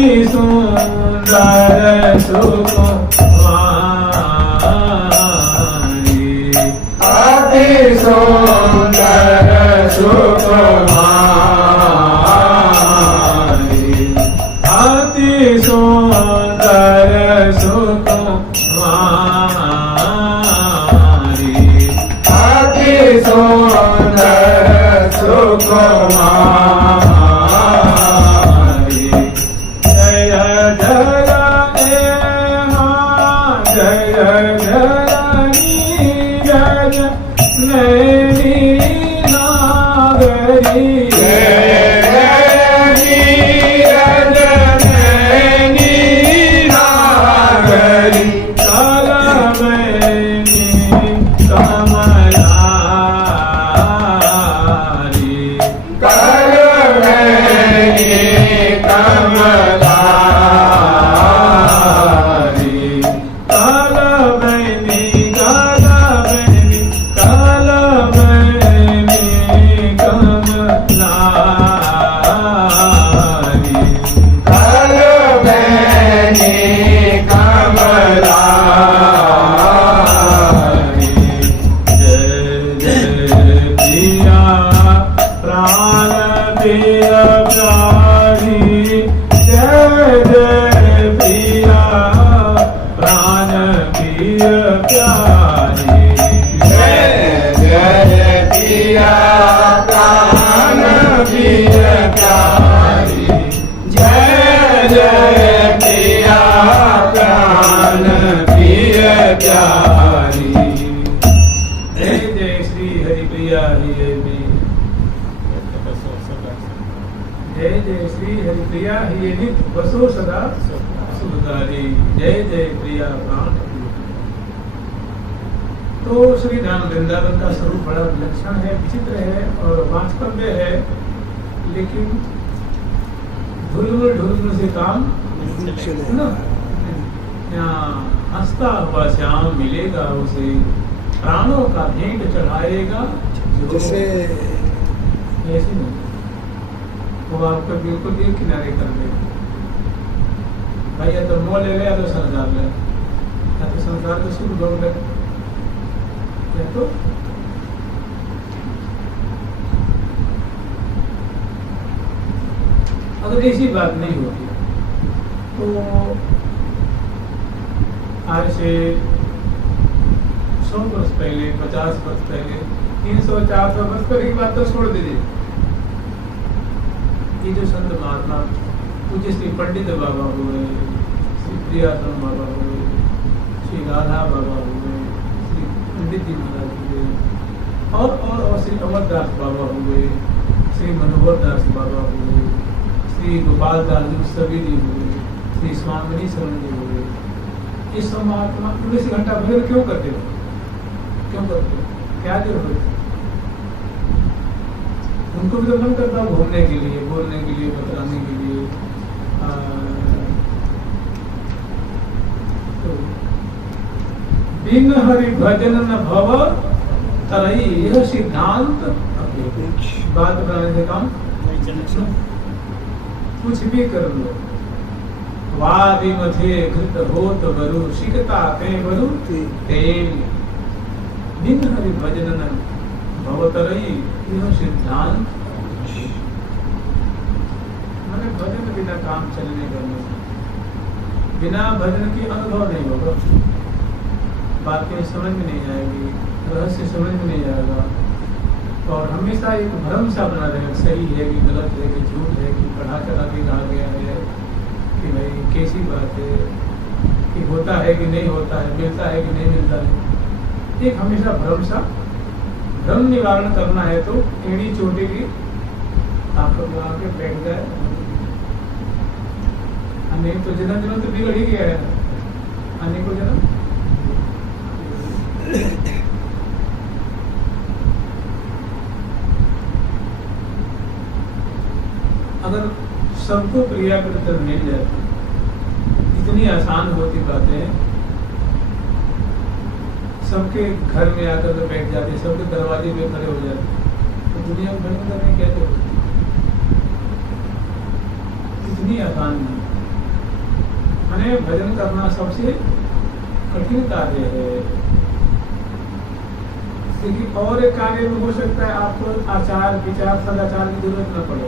श्री हरिप्रिया ही नित्य बसो सदा सुखदारी। जय जय प्रिया प्राण। तो श्री धाम वृंदावन का स्वरूप बड़ा विलक्षण है, विचित्र है और वास्तव्य है, लेकिन ढुलमुल से काम ना। यहाँ हंसता हुआ श्याम मिलेगा उसे, प्राणों का भेंट चढ़ाएगा जैसे ऐसे नहीं, वो आपको बिल्कुल एक किनारे कर देगा। भाई या तो मोह ले ले या तो संसार ले, या तो संसार के सुख भोग ले, या तो अगर ऐसी बात नहीं होती तो आज से 100 वर्ष पहले, 50 वर्ष पहले, 300-400 वर्ष पहले की बात तो छोड़ दीजिए। ये जो संत महात्मा पूज्य श्री पंडित बाबा हुए, श्री प्रियातम बाबा हुए, श्री राधा बाबा हुए, श्री पंडित जी महाराज हुए, और श्री अमरदास बाबा हुए, श्री मनोहर दास बाबा हुए, श्री गोपाल दास जी सभी जी हुए, श्री स्वामिनी शरण जी हुए। इस सब महात्मा 19 घंटा भजन क्यों करते हो? क्यों करते हो? क्या जरूरत है? उनको भी तो मन करता है घूमने के लिए, बोलने के लिए, बतलाने के लिए। तो बिन हरि भजन न भव तरई, यह सिद्धांत बात बनाने से काम कुछ भी कर लो। वादि मथे घृत होत बरु, शिकता ते बरु तेल। बिन हरि भजन न भव तरई, यह सिद्धांत। मैंने भजन बिना काम चलने का नहीं, बिना भजन की अनुभव नहीं होगा, बातें समझ में नहीं आएगी, रहस्य समझ में नहीं आएगा, और हमेशा एक भ्रम सा बना रहेगा, सही है कि गलत है कि झूठ है कि पढ़ा चढ़ा के कहा गया है कि भाई कैसी बात है, कि होता है कि नहीं होता है, मिलता है कि नहीं मिलता है। एक हमेशा भ्रम निवारण करना है तो एड़ी चोटी की ताकत लगा के बैठ जाए, नहीं तो जन्म तो बिगड़ ही गया है, आने को जन्म। अगर सबको प्रिया कीर्तन मिल जाती, इतनी आसान होती बातें, सबके घर में आकर तो बैठ जाते, सबके दरवाजे पे खड़े हो जाते, तो दुनिया में भजन करने क्या जरूरत? इतनी आसान नहीं। मैंने भजन करना सबसे कठिन कार्य है। लेकिन और एक कार्य में हो सकता है आपको आचार विचार सदाचार की जरूरत न पड़े,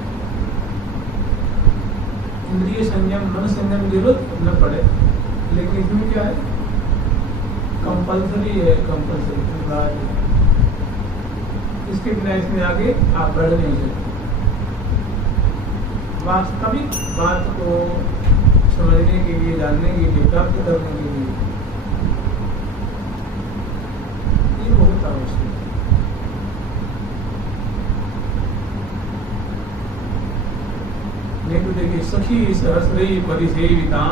इंद्रिय संयम मन संयम की जरूरत न पड़े, लेकिन इसमें क्या है, कंपल्सरी है, कंपल्सरी अनिवार्य है। इसके बिना इसमें आगे आप बढ़ नहीं सकते। वास्तविक बात को समझने के लिए, जानने के लिए, प्राप्त करने के लिए ये बहुत आवश्यक है। नहीं तो देखिए, सखी सहस्रई परिसेविता,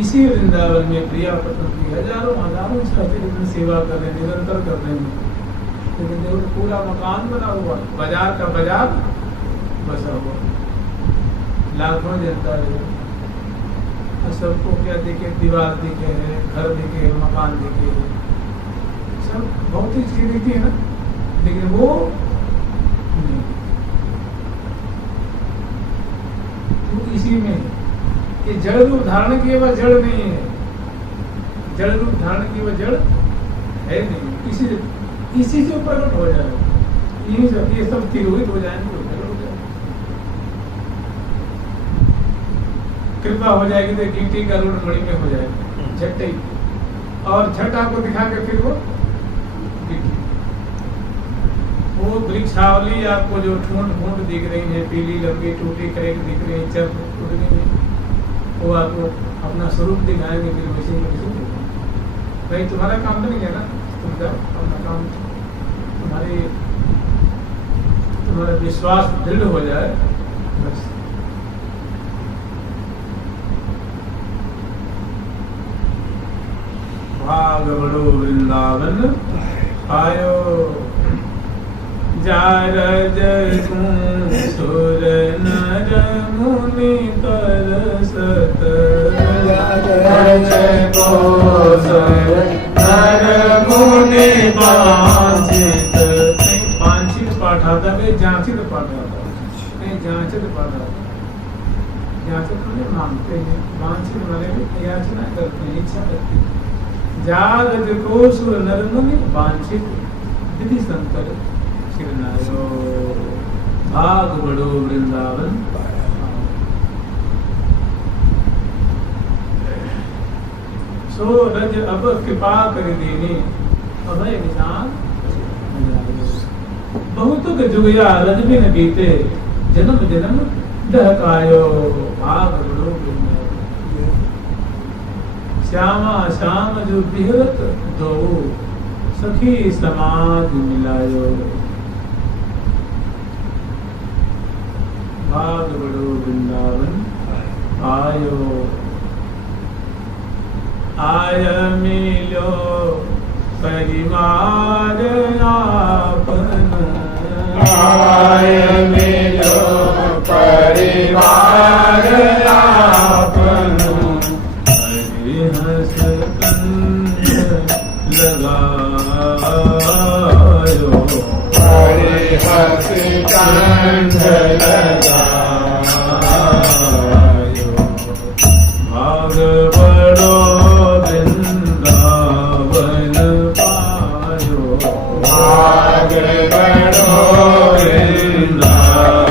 इसी वृंदावन में प्रिया पसंद की हजारों सहस्त्र सेवा कर रहे, निरंतर कर रहे हैं। लेकिन देखो पूरा मकान बना हुआ, बाजार का बाजार बसा हुआ, लाखों जनता है, सबको क्या दिखे, दीवार दिखे है, घर दिखे है, मकान दिखे है, सब भौतिक चीज दिखती है ना, लेकिन वो नहीं। तो इसी में ये जड़ रूप धारण किए वह जड़ नहीं है, जड़ रूप धारण किए वह जड़ है नहीं, इसी से प्रकट हो जाए, यही सब ये सब तिरोहित हो जाएंगे, कृपा हो जाएगी तो गिट्टी का रोड मणि में हो जाएगा झट्टे ही, और झट आपको दिखा के फिर वो वो वृक्षावली आपको जो ठूंठ दिख रही है, पीली लंबी टूटी करेक दिख रही है, चर टूट गई है, वो आपको अपना स्वरूप दिखाएंगे, फिर वैसे ही भाई तुम्हारा काम तो नहीं है ना, तुम जाओ अपना काम, तुम्हारा विश्वास दृढ़ हो जाए बस, भाग बड़ो वृंदावन आयो जारज सुर नर मुनि तरसत नर मुनि वांछित पाठ आता है, जांचित पाठ आता है, जांचित पाठ आता है। जांचित माने मांगते हैं, वांछित माने याचना करते हैं, इच्छा करते हैं। जारज को सुर नर मुनि वांछित विधि संकर शिवनायो भाग बड़ो वृंदावन। सो रज अब कृपा कर देने अभय निशान बहुत के जुगया रज बिन बीते जन्म जन्म दहकायो भाग बड़ो वृंदावन। श्यामा श्याम जो बिहरत दो सखी समाज मिलायो भाग बड़ो वृंदावन आयो आय मिलो परिवार आपनो आय मिलो परिवार आपनो हरि हस कंठ लगायो हरि हस कंठ लगायो भाग बड़ो वृंदावन पायो भाग बड़ो वृंदावन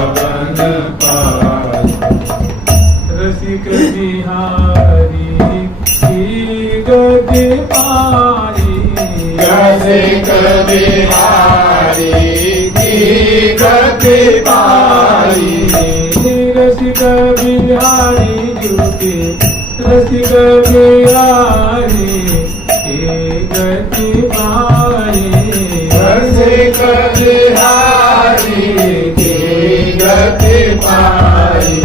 पायो रसिक बिहारी की गति पाई रसिक बिहारी की गति पाई रसिक बिहारी जुटे रसिक बिहारी की गति पाई रसिक बिहारी की गति पाई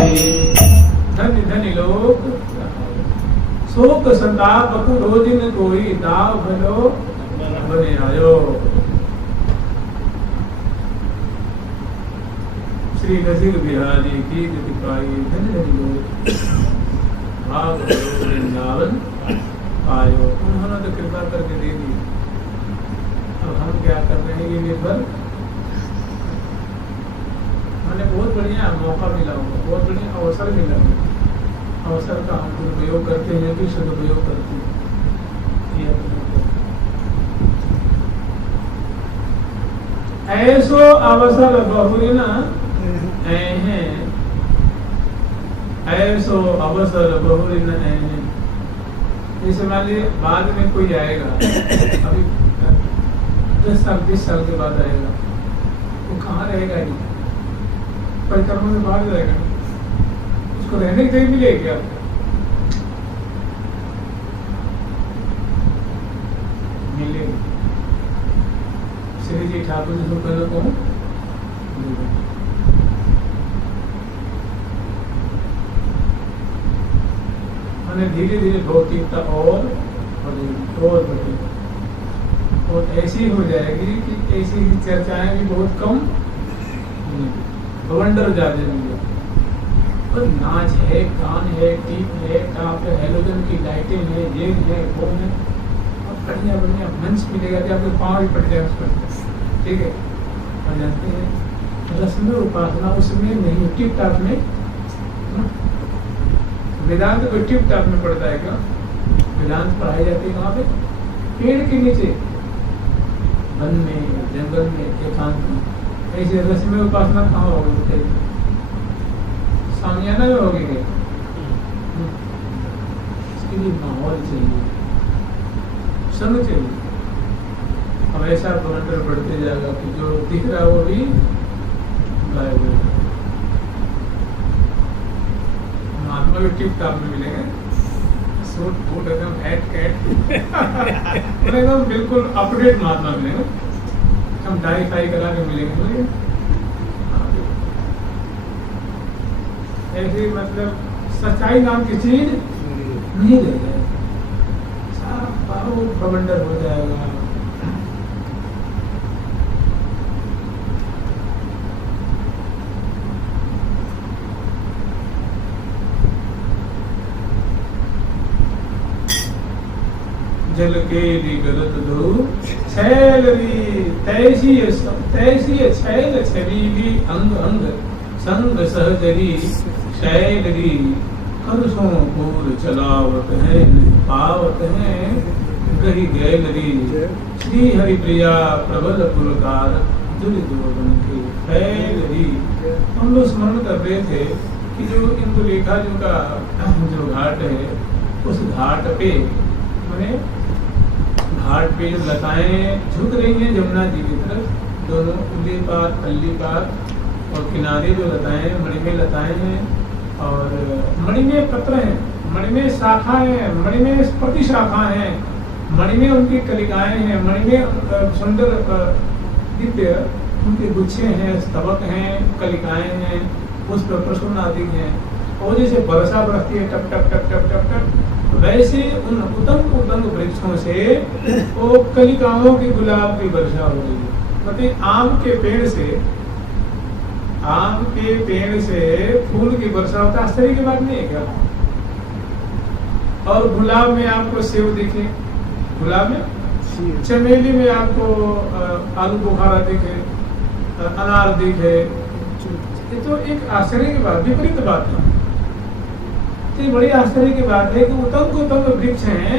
धन्य धन्य लोक शोक संताप रोजिन कोई दाव भलो बने आयो। श्री रसिक बिहारी की गति पाई धन्य धन्य लोक भाग बड़ो वृंदावन आयो। उन्होंने तो कृपा करके दे दी, अब हम क्या कर रहे हैं ये निर्भर। मैंने बहुत बढ़िया मौका मिला होगा, बहुत बढ़िया अवसर मिला होगा, अवसर का हम दुरुपयोग करते हैं कि सदुपयोग करते हैं ये अपने ऊपर। ऐसो अवसर बहुरिन ऐहे ऐसो अवसर बहुरिन ऐहे। जैसे मान लीजिए बाद में कोई आएगा, अभी 10 साल 20 साल के बाद आएगा, वो कहाँ रहेगा ही, परिक्रमा में बाहर रहेगा, उसको रहने की जगह मिलेगी क्या? मिलेगी। श्री जी ठाकुर जी को पहले को मैंने धीरे धीरे भौतिकता और बढ़ेगी और ऐसी हो जाएगी कि ऐसी चर्चाएं भी बहुत कम, बवंडर ज्यादा मिलेगा। और नाच है, गान है, टीप है, टाप है, हेलोजन की लाइटें हैं, ये है, वो है, और बढ़िया बढ़िया मंच मिलेगा कि आपके पाँव भी पड़ जाए उस पर, ठीक है। और जानते हैं रस्म उपासना उसमें नहीं, टिप टाप में। वेदांत को टिप टाप में पड़ता है क्या? वेदांत पढ़ाई जाती है कहाँ पे? पेड़ के नीचे, वन में, जंगल में, एकांत में। ऐसे रस्म उपासना कहाँ होगी बताइए? सामियाना में होगी क्या? इसके लिए माहौल चाहिए, संग चाहिए। अब ऐसा बवंडर बढ़ते जाएगा कि जो दिख रहा है वो भी गायब हो जाएगा। महात्मा भी टिप टाप में मिलेंगे, सूट बूट एकदम हैट कैट एकदम बिल्कुल अपडेट महात्मा मिलेंगे, हम डाई फाई करा के मिलेंगे। ऐसी मतलब सच्चाई नाम की चीज नहीं रह जाए, साफ अब वो प्रबंधन हो जाएगा। जल के री गलत दो छैल री तैसी छैल छबीली अंग अंग संग सहजरी शैल री करसों पूर चलावत है पावत है गही गैलरी श्री हरि प्रिया प्रबल पुरकार दुर्योधन के फैलरी। हम लोग स्मरण कर रहे थे कि जो इंदुलेखा जी का जो घाट है उस घाट पे मैंने घाट पे जो लताएं झुक रही हैं जमुना जी की तरफ, दोनों उल्ली पार पल्ली पार, और किनारे जो लताएं मणि में लताएं हैं और मणि में पत्र हैं, मणि में शाखाएं हैं, मणि में प्रतिशाखा हैं, मणि में उनकी कलिकाएं हैं, मणि में सुंदर दिव्य उनके गुच्छे हैं, स्तबक हैं, कलिकाएं हैं, पुष्प प्रसून आदि हैं। और जैसे वर्षा बरसती है टप टप टप टप टप टप, वैसे उन उतंग वृक्षों से वो कलिकाओं की गुलाब की वर्षा हो रही है। मतलब आम के पेड़ से फूल की वर्षा होता है, आश्चर्य की बात नहीं है क्या? और गुलाब में आपको सेव दिखे, गुलाब में, चमेली में आपको आलू बुखारा दिखे, अनार दिखे, ये तो एक आश्चर्य की बात, विपरीत बात है। तो बड़ी आश्चर्य की बात है कि उतंग वृक्ष हैं,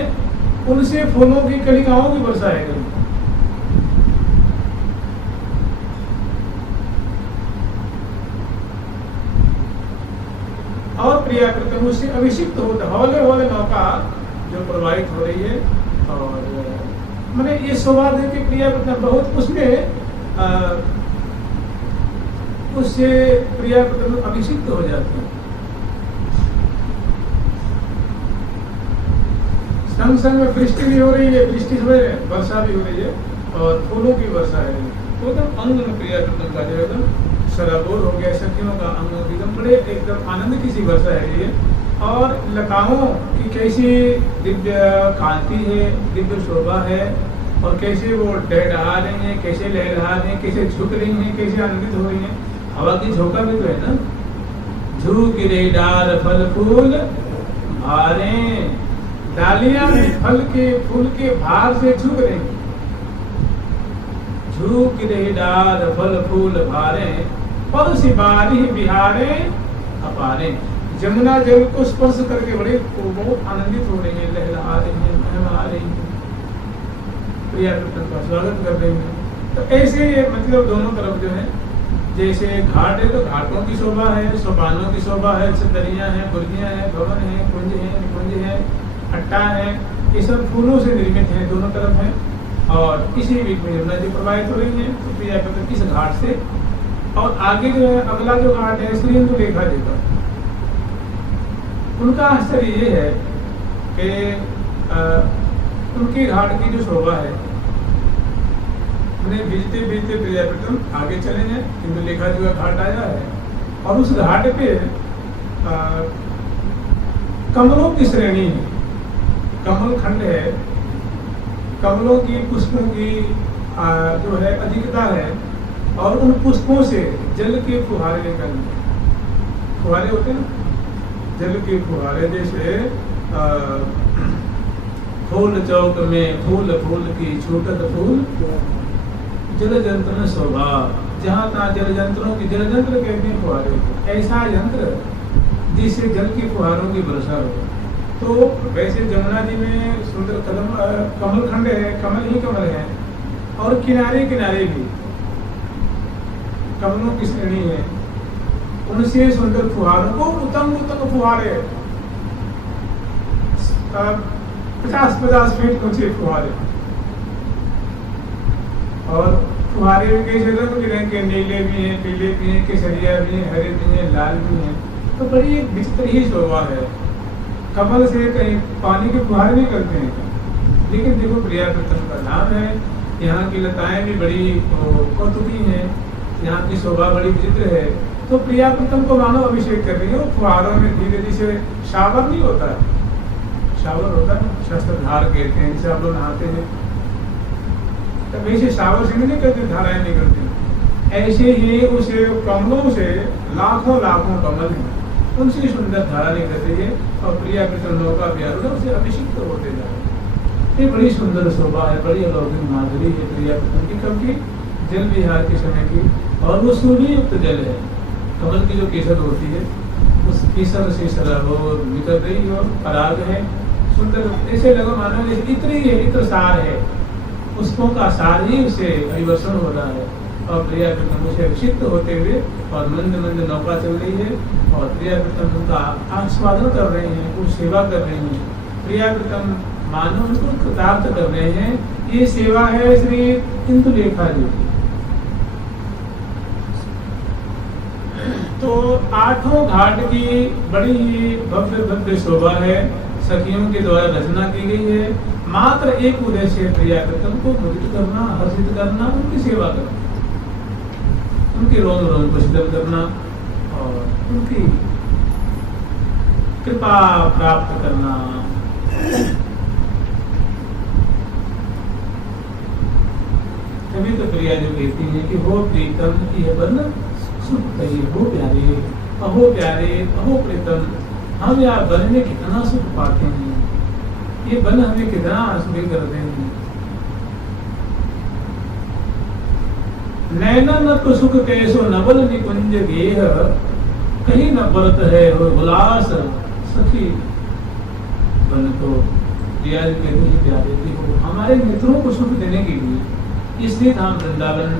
उनसे फूलों की कलिकाओं की वर्षा है। और प्रियाकृतम उससे अभिषिक्त होता, हौले हौले नौका जो प्रवाहित हो रही है। और मैंने ये शोभा दे कि प्रियाकृतम बहुत उसमें उससे प्रियाकृतम अभिषिक्त हो जाते हैं। संग संग में वृष्टि भी हो रही है, वृष्टि हो रही है, वर्षा भी हो रही है और फूलों की वर्षा है। तो एकदम अंग में प्रियाकृतम का जो एकदम सराबोर हो गया, सखियों का अंग एकदम बड़े एकदम आनंद की सी वर्षा है ये। और लताओं की कैसी दिव्य कांति है, दिव्य शोभा है, और कैसे वो डहडहा रही हैं, कैसे लहरा रही हैं, कैसे झुक रही हैं, कैसे आनंदित हो रही हैं। हवा की झोंका भी तो है ना, झुक रे डाल फल फूल भारे, डालियां फल के फूल के भार से झुक रही, झुक रही डाल फल फूल भारे, परसी बारी बिहारे अपारे। जमुना जल को स्पर्श करके बड़े बहुत आनंदित हो रही है, लहरा रही है, महमा रही है, प्रियाकृतम का स्वागत कर रही है। तो ऐसे मतलब दोनों तरफ जो है, जैसे घाट है तो घाटों की शोभा है, सोपानों की शोभा है, छतरियां हैं, बुर्गियां हैं, भवन है, कुंज है, निकुंज है, अट्टा है, ये सब फूलों से निर्मित है, दोनों तरफ है। और इसी बीच में यमुना जी प्रवाहित हो रही है। तो प्रियाकृतम इस घाट से, और आगे जो है अगला जो घाट है श्री इंदुलेखा जी का, उनका आश्चर्य ये है कि उनके घाट की जो शोभा है, उन्हें बीजते बीजते प्रियाकृतम आगे चले हैं, इंदुलेखा जी का घाट आया है, और उस घाट पे कमलों की श्रेणी है, कमल खंड है, कमलों की पुष्पों की जो है अधिकता है, और उन पुष्पों से जल के फुहारे निकल, फुहारे होते हैं जल के फुहारे, जैसे फूल चौक में फूल फूल की छूटत फूल, जल जंत्र शोभा, जहाँ तहाँ जल जंत्रों की, जल जंत्र कहते हैं फुहारे, ऐसा यंत्र जिससे जल की फुहारों की वर्षा हो। तो वैसे जमुना जी में सुंदर कमल खंड है, कमल ही कमल है, और किनारे किनारे भी कमलों की श्रेणी है, उनसे सुंदर फुहारों को उतंग फुहारे, 50-50 फीट ऊंचे फुहारे, और फुहारे भी कैसे रंग के, नीले भी हैं, पीले भी हैं, केसरिया भी हैं, हरे भी हैं, लाल भी हैं। तो बड़ी एक विचित्र ही शोभा है। कमल से कहीं पानी के फुहारे नहीं करते हैं, लेकिन देखो प्रियाकृतम का नाम है, यहाँ की लताएं भी बड़ी कौतुकी हैं, यहाँ की शोभा बड़ी विचित्र है। तो प्रियाकृतम को मानो अभिषेक कर रही है, वो फुहारों में धीरे धीरे शावर नहीं होता है, शावर होता है, शस्त्रधार कहते हैं, जिसे आप लोग नहाते हैं, तो वैसे शावर से नहीं कहते धाराएं निकलती, ऐसे ही उस कमलों से लाखों लाखों कमल हैं, उनसे सुंदर धारा निकलती है और प्रिया कृष्ण नौका प्यार उसे अभिषिक्त होते जा रहे हैं। ये बड़ी सुंदर शोभा है, बड़ी अलौकिक माधुरी है प्रिया कृष्ण की, कब की? जल विहार के समय की। और वो सूर्ययुक्त जल है, कमल की जो केसर होती है उस केसर से शराब निकल रही और पराग है सुंदर, ऐसे लगा मानो जैसे इत्र ही है, इत्र सार है, पुष्पों का सार ही उसे अभिवर्षण हो रहा है। और प्रिया कृष्ण उसे अभिषिक्त होते हुए और मंद मंद नौका चल रही है और प्रिया कृष्ण उनका आस्वादन कर रहे हैं, वो सेवा कर रहे हैं। प्रिया कृष्ण मानो उनको कृतार्थ कर रहे हैं। ये सेवा है श्री इंदुलेखा जी की। तो आठों घाट की बड़ी ही भव्य भव्य शोभा है, सखियों के द्वारा रचना की गई है। मात्र एक उद्देश्य है प्रिया कृष्ण को मुदित करना, हर्षित करना, उनकी सेवा करना, उनके रोम रोम को शीतल करना और उनकी कृपा प्राप्त करना। तभी तो प्रिया जो कहती है कि हो प्रीतम की बन सुख कही, हो प्यारे, अहो प्यारे, अहो प्रीतम, हम यार वन में कितना सुख पाते हैं, ये वन हमें कितना सुखी करते हैं। नैनन को सुख कैसो नवल निकुंज गेह, कहीं न परत है हो उल्लास सखी वन को। प्रिया जी कहते हैं प्यारे देखो, हमारे मित्रों को सुख देने के लिए इसलिए धाम वृंदावन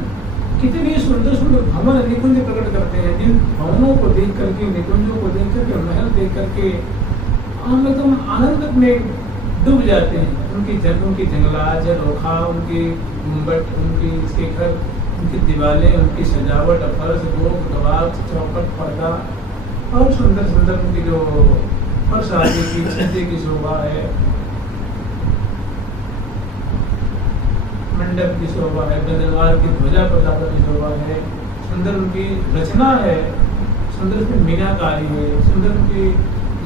कितनी सुंदर सुंदर भवन निकुंज प्रकट करते हैं। जिन भवनों को देख करके, निकुंजों को देख करके, महल देख करके हम एकदम आनंद में डूब जाते हैं। उनकी जंगला, झरोखा, उनकी गुम्बट, उनकी शिखर, उनकी दीवारें, उनकी सजावट, फर्श, गोख, कबाब, चौखट, पर्दा और सुंदर सुंदर उनकी जो फर्श आदि की छज्जे की शोभा है, मंडप की शोभा है, गंधर्वार की ध्वजा पताका की शोभा है, सुंदर उनकी रचना है, सुंदर उनकी मीनाकारी है, सुंदर उनकी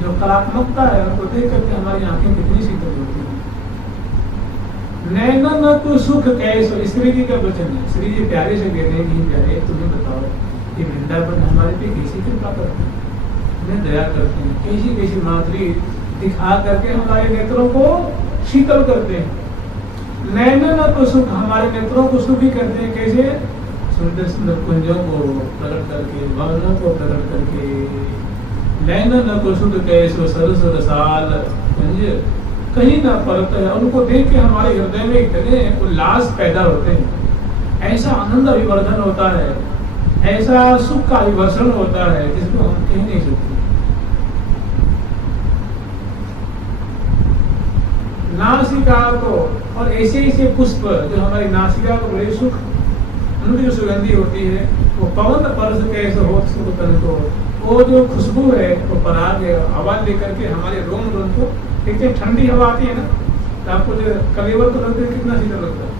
जो कलात्मकता है, उनको देख करके हमारी आंखें कितनी शीतल होती हैं। नैनन को सुख कैसो, श्री जी का वचन है। श्री जी प्यारे से कहते हैं कि प्यारे तुम्हें बताओ कि वृंदावन हमारे पे कैसी कृपा करते हैं, हमें दया करते हैं, कैसी कैसी माधुरी दिखा करके हमारे नेत्रों को शीतल करते हैं। नैनन को सुख, हमारे नेत्रों को सुखी करते हैं। कैसे? सुंदर सुंदर कुंजों को प्रकट करके, भवनों को प्रकट करके। नैनन को सुख कैसो सरस रसाल कुंज, कहीं ना परत है। उनको देख के हमारे हृदय में इतने उल्लास पैदा होते हैं, ऐसा आनंद अभिवर्धन होता है, ऐसा सुख का अभिवर्षण होता है जिसको हम कह नहीं सकते। नासिका को और ऐसे ऐसे पुष्प जो हमारी नासिका को बड़े सुख, उनकी जो सुगंधी होती है वो पवन परस कैसे हो सुख तन को, वो जो खुशबू है वो पराग है, हवा लेकर के हमारे रोम रोम को, देखते ठंडी हवा आती है ना, तो आपको जो कलेवर को लगता है कितना शीतल लगता है।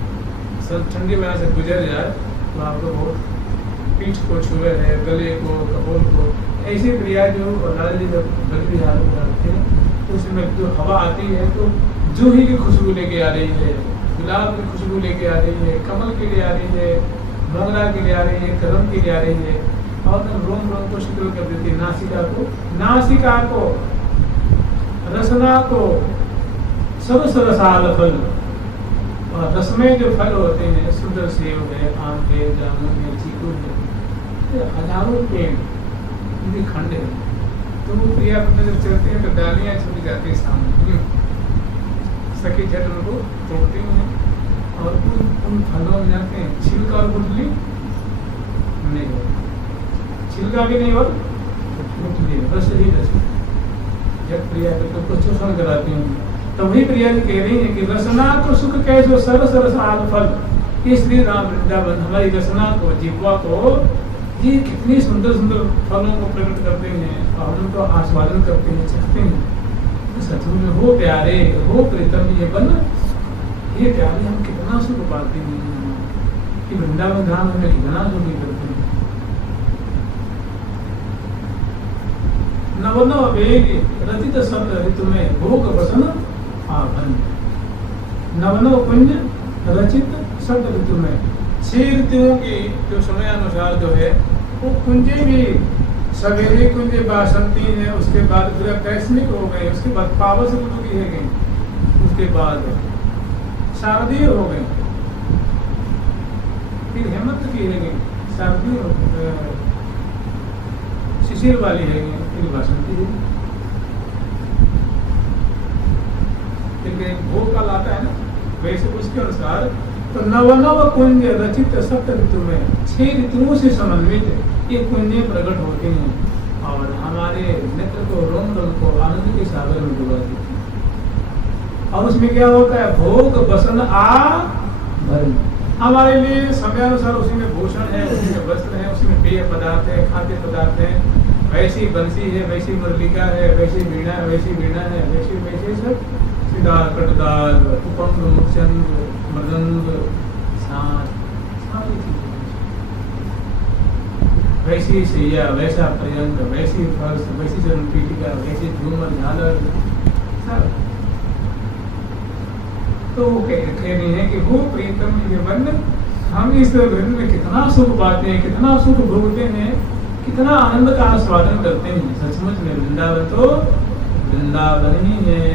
सब ठंडी में से गुजर जाए तो आपको बहुत पीठ को छुए है, गले को, कपोल को, ऐसी क्रिया जो लाल जी जब गली हाल में रखते हैं तो उसमें जो हवा आती है तो जूही की खुशबू लेके आ रही है, गुलाब की खुशबू लेके आ रही है, कमल के लिए आ रही है, मोगरा के लिए आ रही है, कदम के लिए आ रही है और रोम रोम को शीतल कर देती है। नासिका को रसना को सरस रसाल फल, और रस में जो फल होते हैं सुंदर सेब है, आम है, जामुन है, चीकू है, हजारों पेड़ उनके खंड है। तो वो प्रिया पत्नी जब चलते हैं तो डालियाँ छूट जाती है सामने, सखी झट उनको तोड़ती हैं और उन फलों में जाते हैं। छिलका और गुठली नहीं हो, छिलका भी नहीं और गुठली रस ही रस। जब प्रिया को चूषण कराती हूँ तो वही प्रिया जी कह रही है कि रसना को सुख कैसो सरस रसाल फल, इसलिए राम वृंदावन हमारी रसना को, जिह्वा को, ये कितनी सुंदर सुंदर फलों को प्रकट करते हैं और हम उनको आस्वादन करते हैं, चाहते हैं। सच में हो प्यारे, हो प्रीतम, ये बन, ये प्यारे हम कितना सुख पाते हैं कि वृंदावन धाम हमें कितना सुखी करते हैं। नव नव वेग रचित शब्द ऋतु में भोग वसन आभन। नव नव कुंज रचित शब्द ऋतु में 6 ऋतुओं की जो समय अनुसार जो है वो कुंजे भी सवेरे कुंज बासंती है, उसके बाद फिर कैसमिक हो गए, उसके बाद पावस ऋतु की है गई, उसके बाद शारदीय हो गई, फिर हेमंत की है गई, शारदीय शिशिर वाली है गई, फिर बासंती है। फिर भोग काल आता है ना, वैसे उसके अनुसार तो नव नव कुंज रचित सप्त ऋतु में 6 ऋतुओं से समन्वित ये कुंजें प्रकट होती हैं और हमारे नेत्र को रोम रोम को आनंद के सागर में डुबा देती हैं। और उसमें क्या होता है, भोग बसन आभरण, हमारे लिए समयानुसार उसी में भूषण है, उसी में वस्त्र है, उसी में पेय पदार्थ है, खाद्य पदार्थ है, वैसी बंसी है, वैसी मुरलिका है, वैसी वीणा है, वैसी वीणा है, वैसे वैसे सब सितार कटदार उपंग मुक्षंग मृदंग साथ सारी चीजें, वैसी सैया, वैसा पर्यंत, वैसी फर्श, वैसी चरण पीठिका, वैसी झूमर झालर सब। तो वो कह रही है कि वो प्रीतम ये वन, हम इस वृंद में कितना सुख पाते हैं, कितना सुख भोगते हैं, कितना आनंद का आस्वादन करते हैं। सचमुच में वृंदावन तो वृंदावन ही है।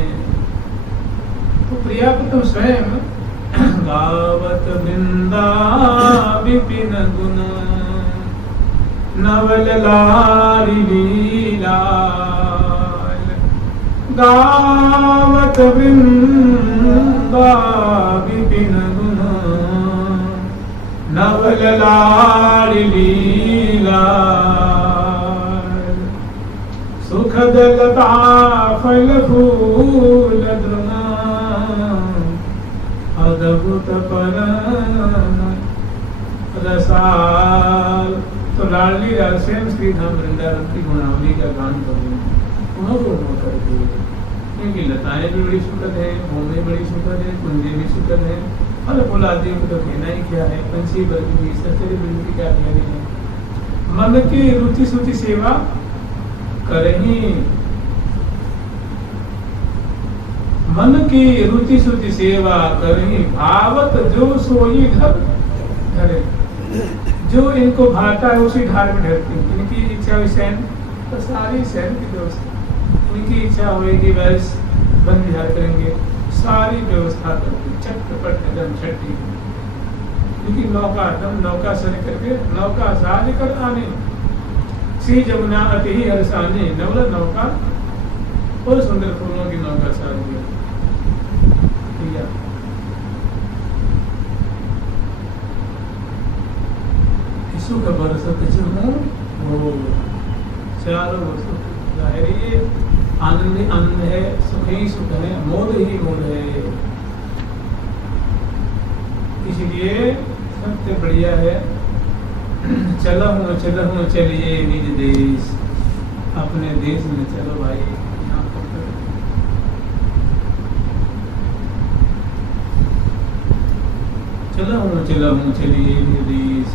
तो प्रियापतम स्वयं गावत वृंदा विपिन गुण नवल लारी लीला, गावत वृंदा विपिन गुण नवल लारी लीला, सुखद लता फल फूल द्रुमा अद्भुत परम रसाल। तो लाडली राजसेन श्री धाम वृंदावन की गुणावली का गान करके, क्योंकि लताएं भी बड़ी सुखद है, भूमि बड़ी सुखद है, कुंजे भी सुखद है, फल फूल आदि को तो कहना ही क्या है, पंछी वर्ग की सचरी वृंद की क्या कहनी है। मन की रुचि सुचि सेवा करही, मन की रुचि सुचि सेवा करही, भावत जो सोई घर धरे, जो इनको भाता है उसी ढाल में ढरती। इनकी इच्छा हुई सैन, तो सारी सैन की व्यवस्था, इनकी इच्छा होगी बस वन विहार करेंगे, सारी व्यवस्था करके चटपट कदम छठी, क्योंकि नौका सर करके नौका साज कर आने, श्री जमुना अति ही हरसाने, नवल नौका और सुंदर फूलों की नौका साज दिया। सुख बरसत चमू वो चारों सुख जाहिर, आनंद ही आनंद है, सुख ही सुख है, मोद ही मोद है। इसलिए सबसे बढ़िया है चलहूँ चलिए निज देश, अपने देश में चलो भाई। चलहूँ चलिए निज देश,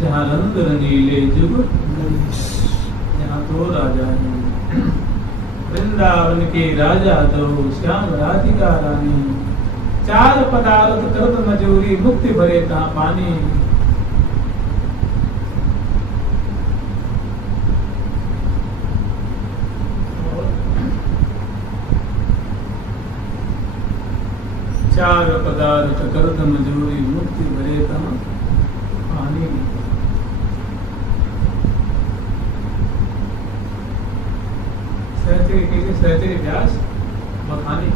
जहाँ रंग रंगीले जुग, जहाँ तो राजा है वृंदावन के राजा दो, श्याम राधिका रानी, 4 पदार्थ करत मजूरी, मुक्ति भरे तहाँ पानी। चार पदार्थ करत मजूरी, मुक्ति भरे तहाँ पानी। सहचरी व्यास बखानी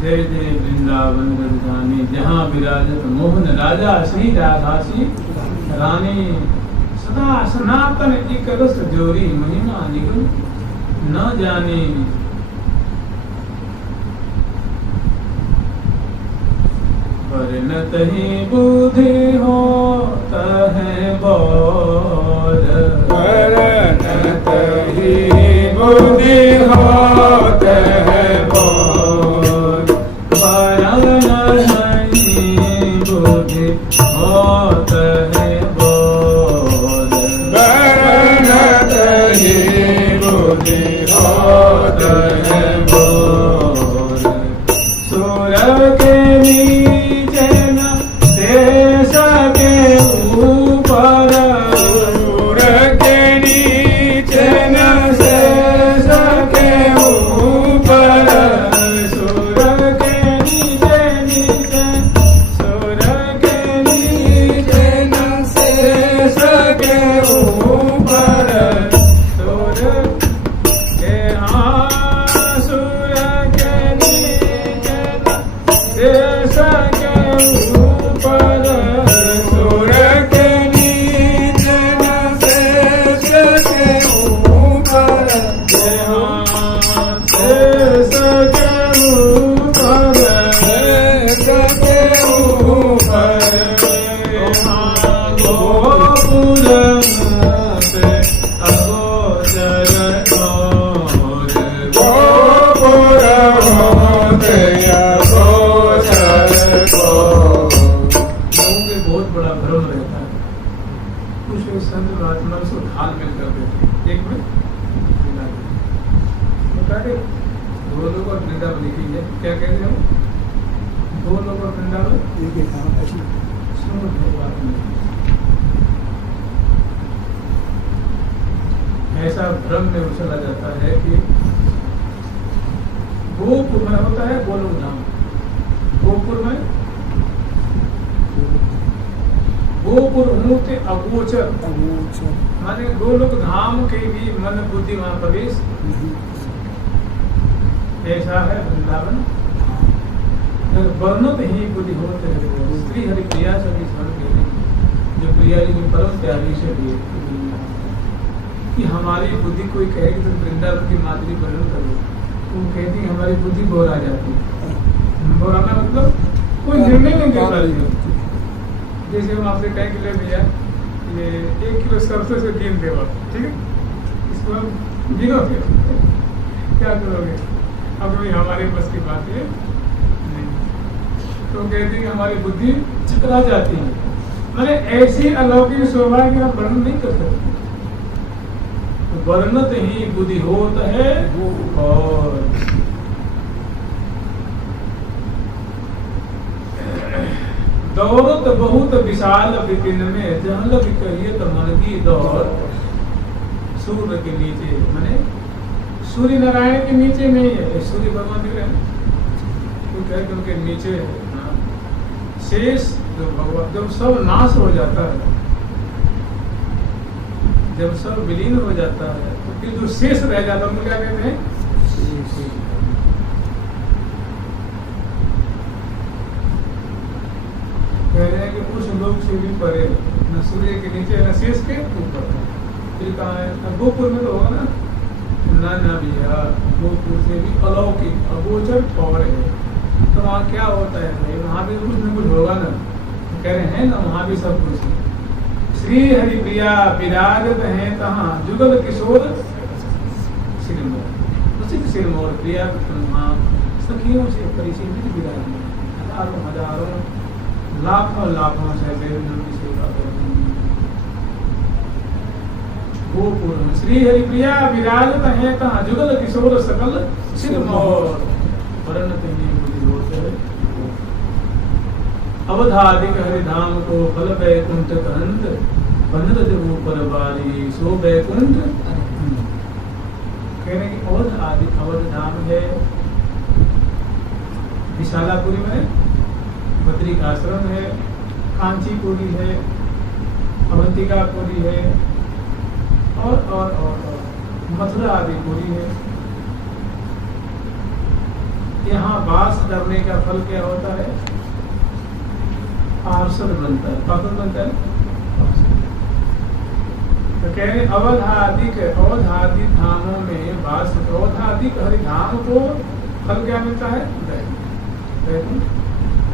जय जय वृंदावन राजधानी, जहाँ विराजत मोहन राजा श्री राधासी रानी, सदा सनातन एक रस जोरी, महिमा निगम न जाने। परिणत ही बुद्धि होता है बोध, परिणत ही बुद्धि होता है बोध, परिणत ही बुद्धि होत है बोध, बरनत ही बुद्धि होत है बोध। सुर के नीचे न शेष के ऊपर, सूर के नीचे न शेष के ऊपर, सुर के नीचे नीचे, सुर के नीचे न शेष के ऊपर, सुर के सुर के नीचे न शेष के ऊपर, सूर के नीचे न शेष के ऊपर, शेष के ऊपर, शेष के ऊपर, गोपुर से अगोचर गौर, गोपुर होते अगोचर गौर। लोगों के बहुत बड़ा भ्रम रहता है। कुछ संत महात्मा से हाल मिलकर बैठे, एक मिनट ढोलों और वृंदावन लिखी है। क्या कहते हैं ढोलों और वृंदावन? सुनो भगवान ने ऐसा भ्रम में उछला जाता है कि गोपुर में होता है गोलोक धाम, गोपुर में गोपुर मूर्ति अगोचर, माने गोलोक धाम के भी मन बुद्धि वहां प्रवेश, ऐसा है वृंदावन। वर्णत ही बुद्धि होते हैं श्री हरि प्रिया सभी स्मरण के लिए, जो प्रिया जी की परम प्यारी से भी कि हमारी बुद्धि कोई कहे कि तुम वृंदावन की माधुरी वर्णन करो, वो कहती है हमारी बुद्धि बोर आ जाती है। बोराना मतलब कोई निर्णय नहीं कर पाती। जैसे हम आपसे कहें कि ले भैया ये 1 किलो सरसों से 3 देवा, ठीक है, इसको हम गिनोगे क्या करोगे? अब भी हमारे बस की बात है नहीं। तो कहते हैं हमारी बुद्धि चकरा जाती है, मैंने ऐसी अलौकिक शोभा की हम वर्णन नहीं कर सकते। तो वर्णत ही बुद्धि होता है और दौड़त बहुत विशाल विपिन में, जहाँ लग करिए तो मन की दौड़। सूर्य के नीचे माने सूर्य नारायण के नीचे नहीं है, सूर्य भगवान दिख रहे हैं, तो कह के उनके नीचे है। हाँ। शेष जो भगवान जब सब नाश हो जाता है, जब सब विलीन हो जाता है, तो फिर जो शेष रह जाता है उनको क्या कहते हैं? कह रहे हैं कि उस लोक से भी परे, न सूर्य के नीचे न शेष के ऊपर। फिर कहा है गोपुर में तो होगा ना, ना भैया गोपुर से भी अलौकिक अगोचर और है। तो वहाँ क्या होता है भाई? वहाँ भी कुछ न कुछ होगा ना, कह रहे हैं ना वहाँ भी सब कुछ है। श्री हरि प्रिया विराजत है तहाँ, जुगल किशोर सिरमोर, उचित सिरमोर प्रिया वहाँ सखियों से परिचित विराजमान, हजारों हजारों लाखों लाखों से उनकी सेवा करते हैं। गोपुर श्री हरि प्रिया विराजत है तहाँ, जुगल किशोर सकल सिरमोर, वर्णत ही बुद्धि होत है। अवधाधिक हरिधाम को फल बैकुंठ कंत, बनत जब ऊपर बारी सो बैकुंठ। कहने की अवध आदि अवध धाम है, विशालापुरी में बद्रिकाश्रम है, कांचीपुरी है, अवंतिकापुरी है और मथुरा आदि पुरी है। यहाँ वास करने का फल क्या होता है? पार्षद बनता है। पार्षद बनता है तो कह रहे अवधाधिक धामों में वास, अवधाधिक हरिधाम को फल क्या मिलता है? वैकुंठ।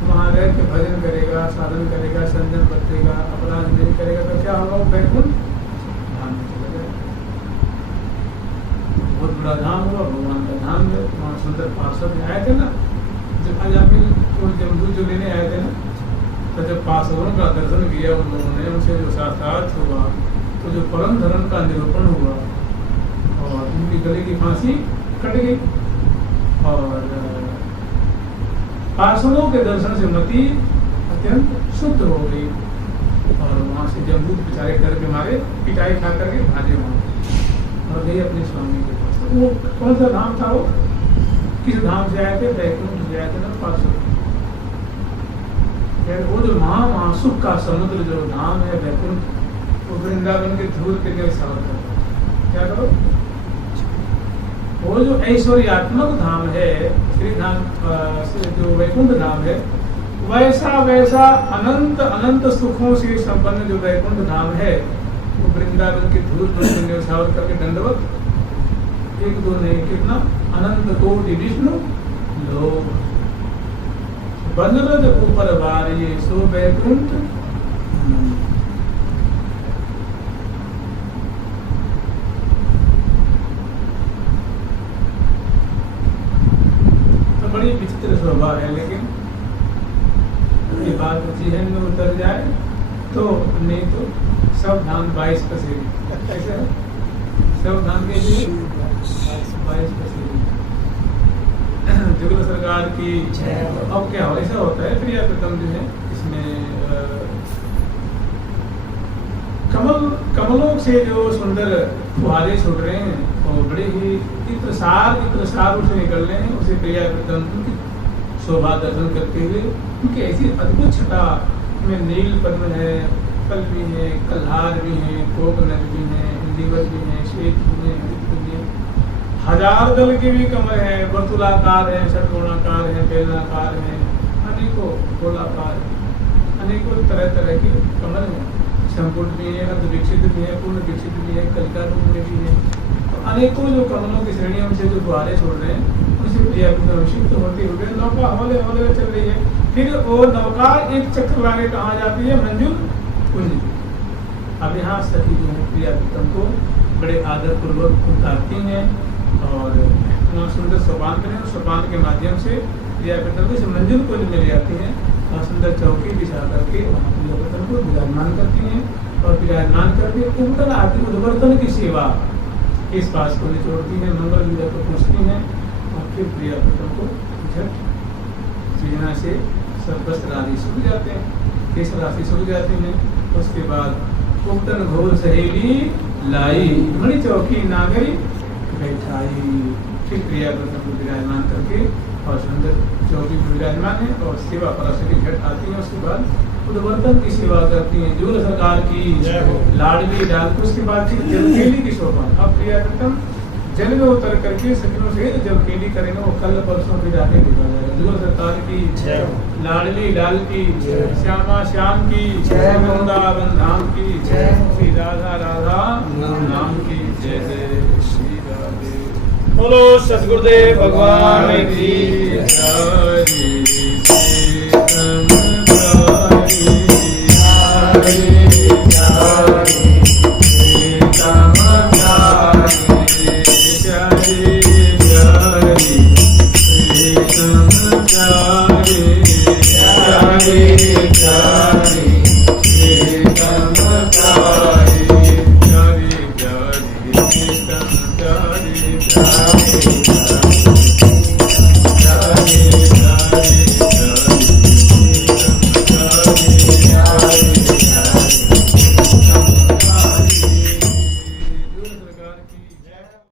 वहाँ रह के भजन करेगा, साधन करेगा, संजन बरतेगा, अपराध नहीं करेगा तो क्या होगा? वैकुंठ धाम में चला जाएगा। बहुत बड़ा धाम हुआ, भगवान का धाम है। वहाँ सुंदर पार्षद आए थे ना, जब आज आप जमदूत जो लेने आए थे ना, तो जब पार्षदों का दर्शन किया उन लोगों ने, उनसे जो साक्षात हुआ, तो जो परम धर्म का निरूपण हुआ और उनकी गले की फांसी कट गई। और पार्षदों के दर्शन से मति अत्यंत शुद्ध हो गई और वहाँ से जमदूत बेचारे डर के मारे पिटाई खा करके भागे वहाँ और गए अपने स्वामी के पास। तो वो कौन सा धाम था? वो किस धाम से आए थे? वैकुंठ से आए थे ना पार्षद। वो जो महासुख का समुद्र जो धाम है वैकुंठ, वो वृंदावन के धूल के लिए सवाल करता। क्या करो? वो जो ऐश्वर्यात्मक धाम है, श्री धाम जो वैकुंठ धाम है, वैसा वैसा अनंत अनंत सुखों से संपन्न जो वैकुंठ धाम है, वो वृंदावन के धूल पर न्यौछावर करके दंडवत, एक दो नहीं कितना अनंत कोटि विष्णु लोग बलरद ऊपर वारिये सो वैकुंठ। तो बड़ी विचित्र शोभा है, लेकिन ये बात जीवन में उतर जाए तो नहीं तो सब धाम 22 पसेरी। कैसे है? सब धाम के लिए 22 पसेरी। जुगल सरकार की अब क्या हो, ऐसा होता है प्रिया प्रथम जो है इसमें कमलों से जो सुंदर फुहारे छूट रहे हैं और बड़े ही इत्रसार उसे निकल रहे हैं, उसे प्रिया प्रथम उनकी शोभा दर्शन करते हुए उनकी ऐसी अद्भुत छटा में नील पद्म है, कल भी है, कल्हार भी है, कोकनद भी है, इंदिवर भी है, श्वेत भी है, हरित भी है, हजार दल के भी कमल है, वर्तुलाकार है, षटकोणाकार है, बेलनाकार है, अनेकों गोलाकार है, अनेकों तरह तरह के कमल हैं। संपुट भी है, अर्धविकसित भी है, पूर्ण विकसित भी है, कलिका रूप में भी है। तो अनेकों जो कमलों की श्रेणियों से जो फुहारे छोड़ रहे हैं, उनसे प्रिया अभिषिक्त होते हुए नौका हौले हौले चल रही है। फिर वो नौका एक चक्कर लागे कहाँ जाती है? मंजुल कुंज। अब यहाँ सखी जो है प्रिया को बड़े आदर पूर्वक उतारती हैं और वहाँ सुंदर सोपान करें, और सोपान के माध्यम से प्रिया को इस मंजुल कुंज में ले आती हैं और सुंदर चौकी बिछा करके वहाँ प्रिया को विराजमान करती हैं और विराजमान करके उम्मन आदि उद्वर्तन की सेवा इस पास को निचोड़ती है, मंगल लीला को पूछती हैं और फिर प्रिया को झट सृजना से सब वस्त्र आदि सूख जाते हैं, केस राशि सूख जाती हैं। उसके बाद उक्तन घोर सहेली लाई, घड़ी चौकी नागरी बैठाई। फिर प्रिया को विराजमान करके और सुंदर चौकी पर विराजमान है और सेवा पराशरी झट आती है। उसके बाद उद्वर्तन की सेवा करती हैं, जुगल सरकार की लाडली डाल। उसके बाद फिर जलकेली की शोभा। अब प्रिया जल में उतर करके सखियों से जलकेली करेंगे, वो कल परसों भी जाके देखा जाएगा। जुगल सरकार की लाडली डाल की, श्यामा श्याम की, वृंदावन धाम की, श्री राधा राधा नाम की जय जय श्री राधे। बोलो सतगुरुदेव भगवान की जय।